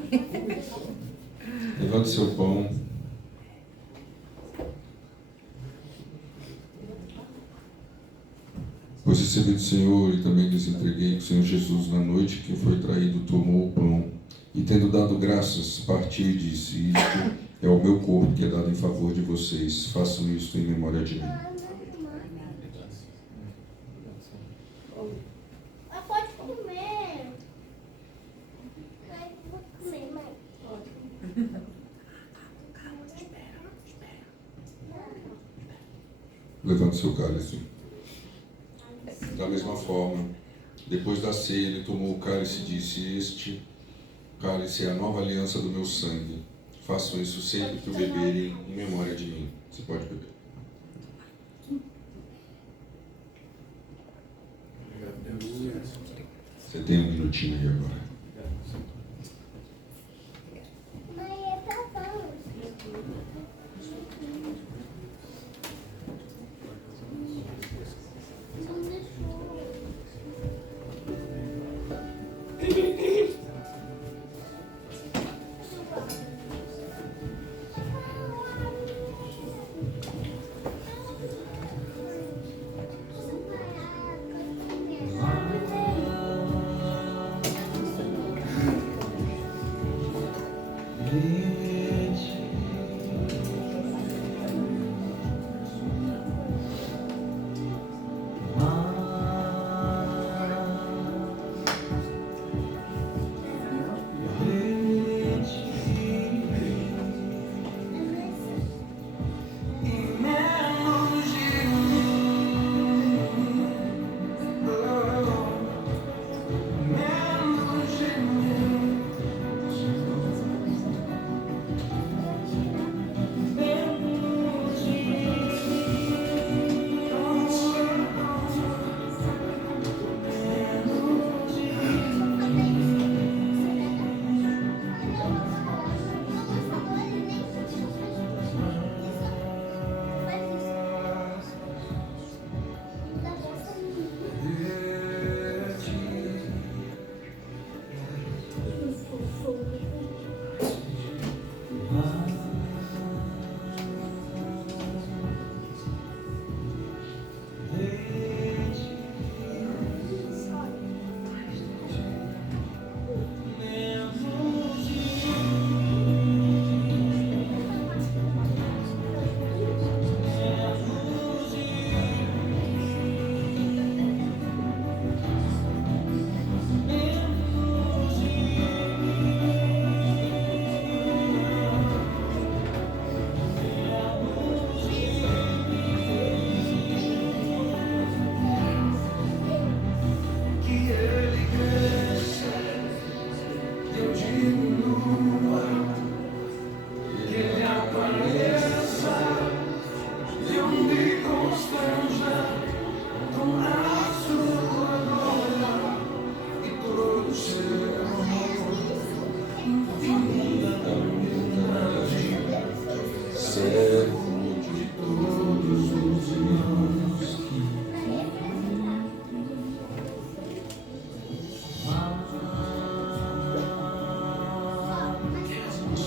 Levante seu pão. Pois recebi do Senhor e também lhes entreguei que o Senhor Jesus, na noite que foi traído, tomou o pão e, tendo dado graças, partiu e disse: isto é o meu corpo que é dado em favor de vocês. Façam isto em memória de mim. Pode comer. Vou comer, mãe. Levante seu cálice. Da mesma forma, depois da ceia, ele tomou o cálice e disse: este cálice é a nova aliança do meu sangue. Façam isso sempre que o beberem em memória de mim. Você pode beber. Você tem um minutinho aí agora. Mãe, é pra vamos. Não deixou.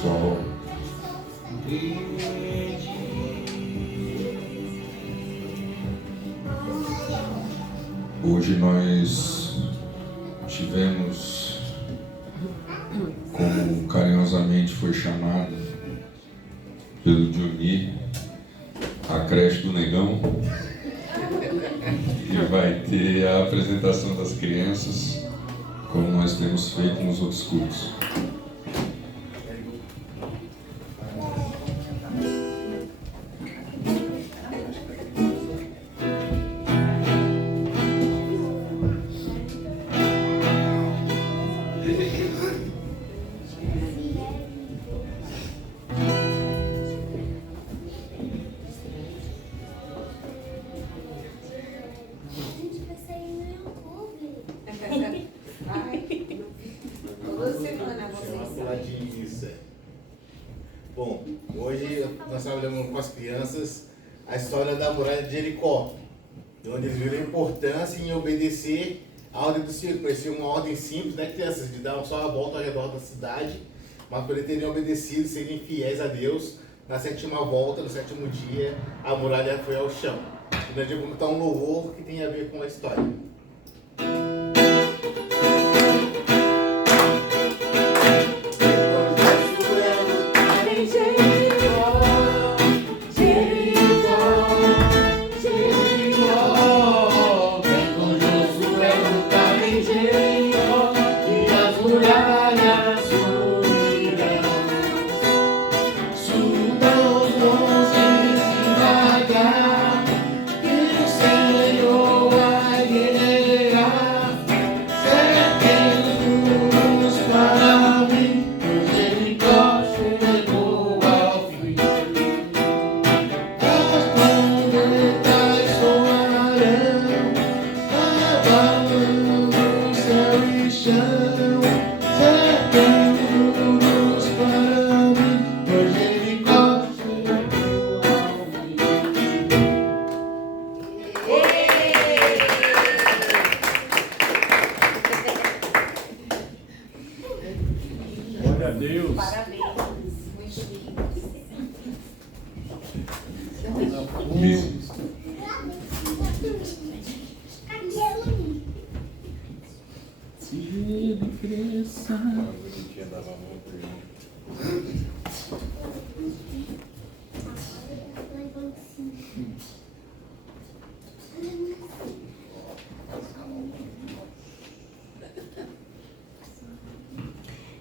pessoal. Hoje nós tivemos, como carinhosamente foi chamado pelo Dioní, a creche do Negão. E vai ter a apresentação das crianças, como nós temos feito nos outros cultos. Bom, hoje nós trabalhamos com as crianças a história da muralha de Jericó, onde eles viram a importância em obedecer a ordem do Senhor. Parecia uma ordem simples, né, crianças? De dar só a volta ao redor da cidade, mas por eles terem obedecido, serem fiéis a Deus, na sétima volta, no sétimo dia, a muralha foi ao chão. E nós vamos contar um louvor que tem a ver com a história.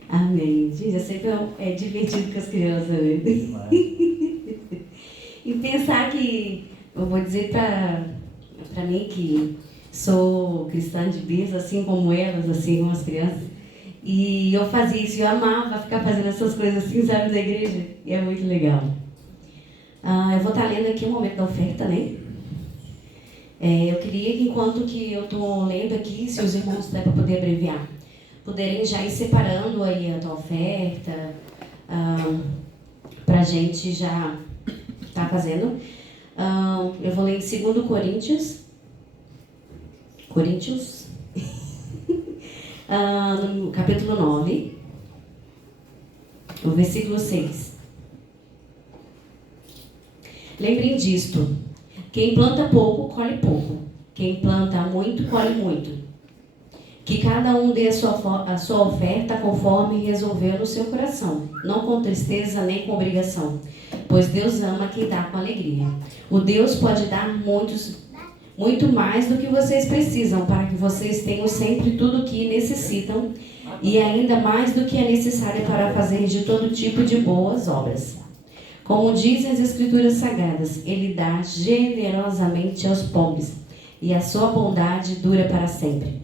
Amém. Gente, sempre é divertido com as crianças, né? E pensar que, eu vou dizer para mim que sou cristã de berço, assim como elas, assim como as crianças, e eu fazia isso, eu amava ficar fazendo essas coisas assim, sabe, na igreja, e é muito legal. Eu vou estar lendo aqui o momento da oferta, né? Eu queria que, enquanto que eu estou lendo aqui, se os irmãos der para poder abreviar, poderem já ir separando aí a tua oferta, para a gente já estar fazendo. Eu vou ler em 2 Coríntios, no capítulo 9, o versículo 6. Lembrem disto, quem planta pouco, colhe pouco. Quem planta muito, colhe muito. Que cada um dê a sua oferta conforme resolveu no seu coração, não com tristeza nem com obrigação, pois Deus ama quem dá com alegria. O Deus pode dar muito mais do que vocês precisam, para que vocês tenham sempre tudo o que necessitam e ainda mais do que é necessário para fazer de todo tipo de boas obras. Como dizem as Escrituras Sagradas, Ele dá generosamente aos pobres e a sua bondade dura para sempre.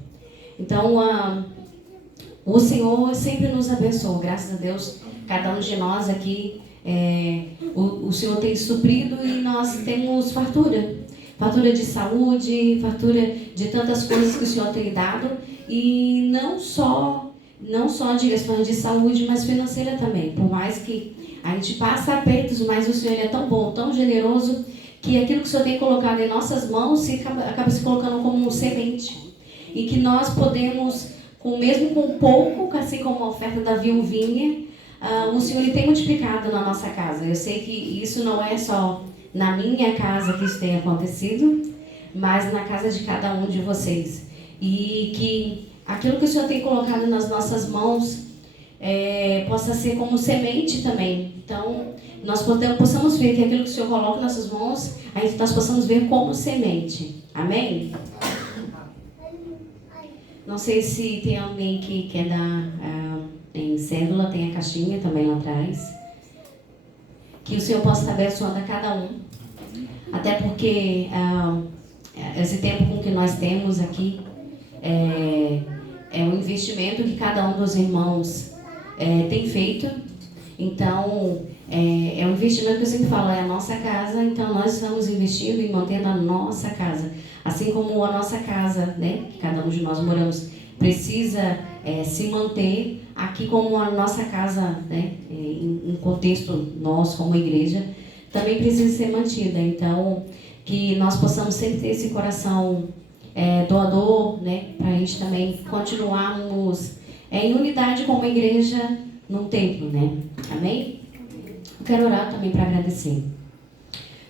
Então, o Senhor sempre nos abençoou, graças a Deus, cada um de nós aqui, o Senhor tem suprido e nós temos fartura de saúde, fartura de tantas coisas que o Senhor tem dado, e não só de questões de saúde, mas financeira também. Por mais que a gente passe apertos, mas o Senhor é tão bom, tão generoso, que aquilo que o Senhor tem colocado em nossas mãos acaba se colocando como um semente. E que nós podemos, mesmo com pouco, assim como a oferta da viuvinha, o Senhor ele tem multiplicado na nossa casa. Eu sei que isso não é só na minha casa que isso tem acontecido, mas na casa de cada um de vocês. E que aquilo que o Senhor tem colocado nas nossas mãos possa ser como semente também. Então, nós possamos ver que aquilo que o Senhor coloca nas nossas mãos, nós possamos ver como semente. Amém? Não sei se tem alguém que quer dar em cédula, tem a caixinha também lá atrás. Que o Senhor possa estar abençoando a cada um. Até porque esse tempo com que nós temos aqui é um investimento que cada um dos irmãos tem feito. Então, é um investimento que eu sempre falo, é a nossa casa, então nós estamos investindo em manter a nossa casa. Assim como a nossa casa, né, que cada um de nós moramos, precisa se manter, aqui como a nossa casa, né, em contexto nosso como igreja, também precisa ser mantida. Então, que nós possamos sempre ter esse coração doador, né, para a gente também continuarmos em unidade como igreja num templo, né? Amém? Eu quero orar também para agradecer.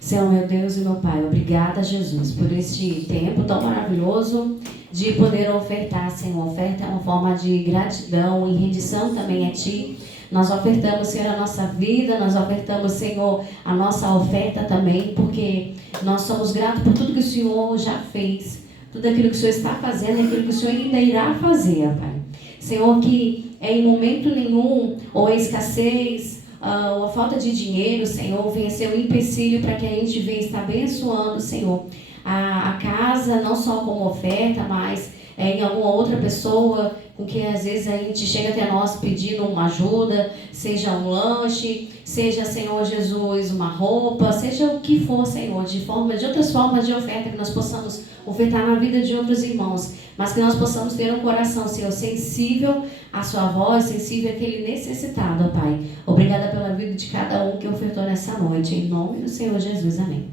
Senhor, meu Deus e meu Pai, obrigada, Jesus, por este tempo tão maravilhoso de poder ofertar, Senhor. Oferta é uma forma de gratidão e rendição também a Ti. Nós ofertamos, Senhor, a nossa vida, nós ofertamos, Senhor, a nossa oferta também, porque nós somos gratos por tudo que o Senhor já fez, tudo aquilo que o Senhor está fazendo e aquilo que o Senhor ainda irá fazer, Pai. Senhor, que em momento nenhum, ou a escassez, ou a falta de dinheiro, Senhor, venha ser um empecilho para que a gente venha estar abençoando, Senhor, a casa, não só como oferta, mas em alguma outra pessoa com que às vezes a gente chega até nós pedindo uma ajuda, seja um lanche, seja, Senhor Jesus, uma roupa, seja o que for, Senhor, de outras formas de oferta, que nós possamos ofertar na vida de outros irmãos, mas que nós possamos ter um coração, Senhor, sensível à sua voz, sensível àquele necessitado, Pai. Obrigada pela vida de cada um que ofertou nessa noite, em nome do Senhor Jesus, amém.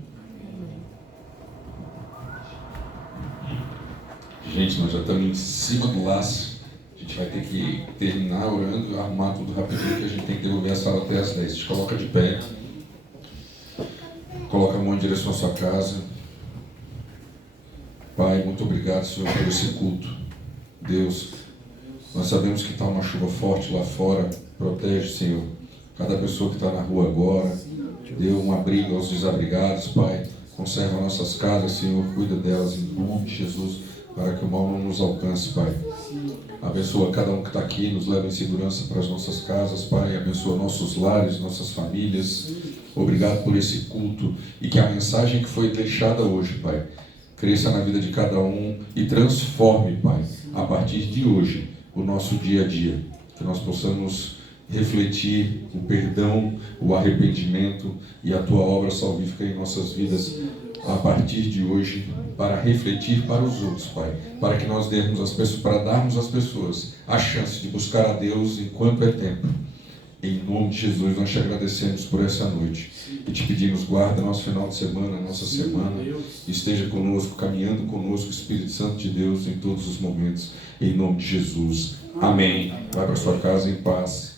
Gente, nós já estamos em cima do laço. A gente vai ter que terminar orando, arrumar tudo rapidinho, que a gente tem que devolver a sala até as 10. A gente coloca de pé. Coloca a mão em direção à sua casa. Pai, muito obrigado, Senhor, por esse culto. Deus, nós sabemos que está uma chuva forte lá fora. Protege, Senhor, cada pessoa que está na rua agora. Dê um abrigo aos desabrigados, Pai. Conserva nossas casas, Senhor. Cuida delas em nome de Jesus, para que o mal não nos alcance, Pai. Abençoa cada um que está aqui, nos leva em segurança para as nossas casas, Pai. Abençoa nossos lares, nossas famílias. Obrigado por esse culto e que a mensagem que foi deixada hoje, Pai, cresça na vida de cada um e transforme, Pai, a partir de hoje, o nosso dia a dia. Que nós possamos refletir o perdão, o arrependimento e a Tua obra salvífica em nossas vidas a partir de hoje, para refletir para os outros, Pai, para que nós dermos às pessoas, para darmos às pessoas a chance de buscar a Deus enquanto é tempo. Em nome de Jesus, nós te agradecemos por essa noite e te pedimos, guarda nosso final de semana, nossa semana, esteja conosco, caminhando conosco, Espírito Santo de Deus, em todos os momentos, em nome de Jesus. Amém. Vai para sua casa em paz.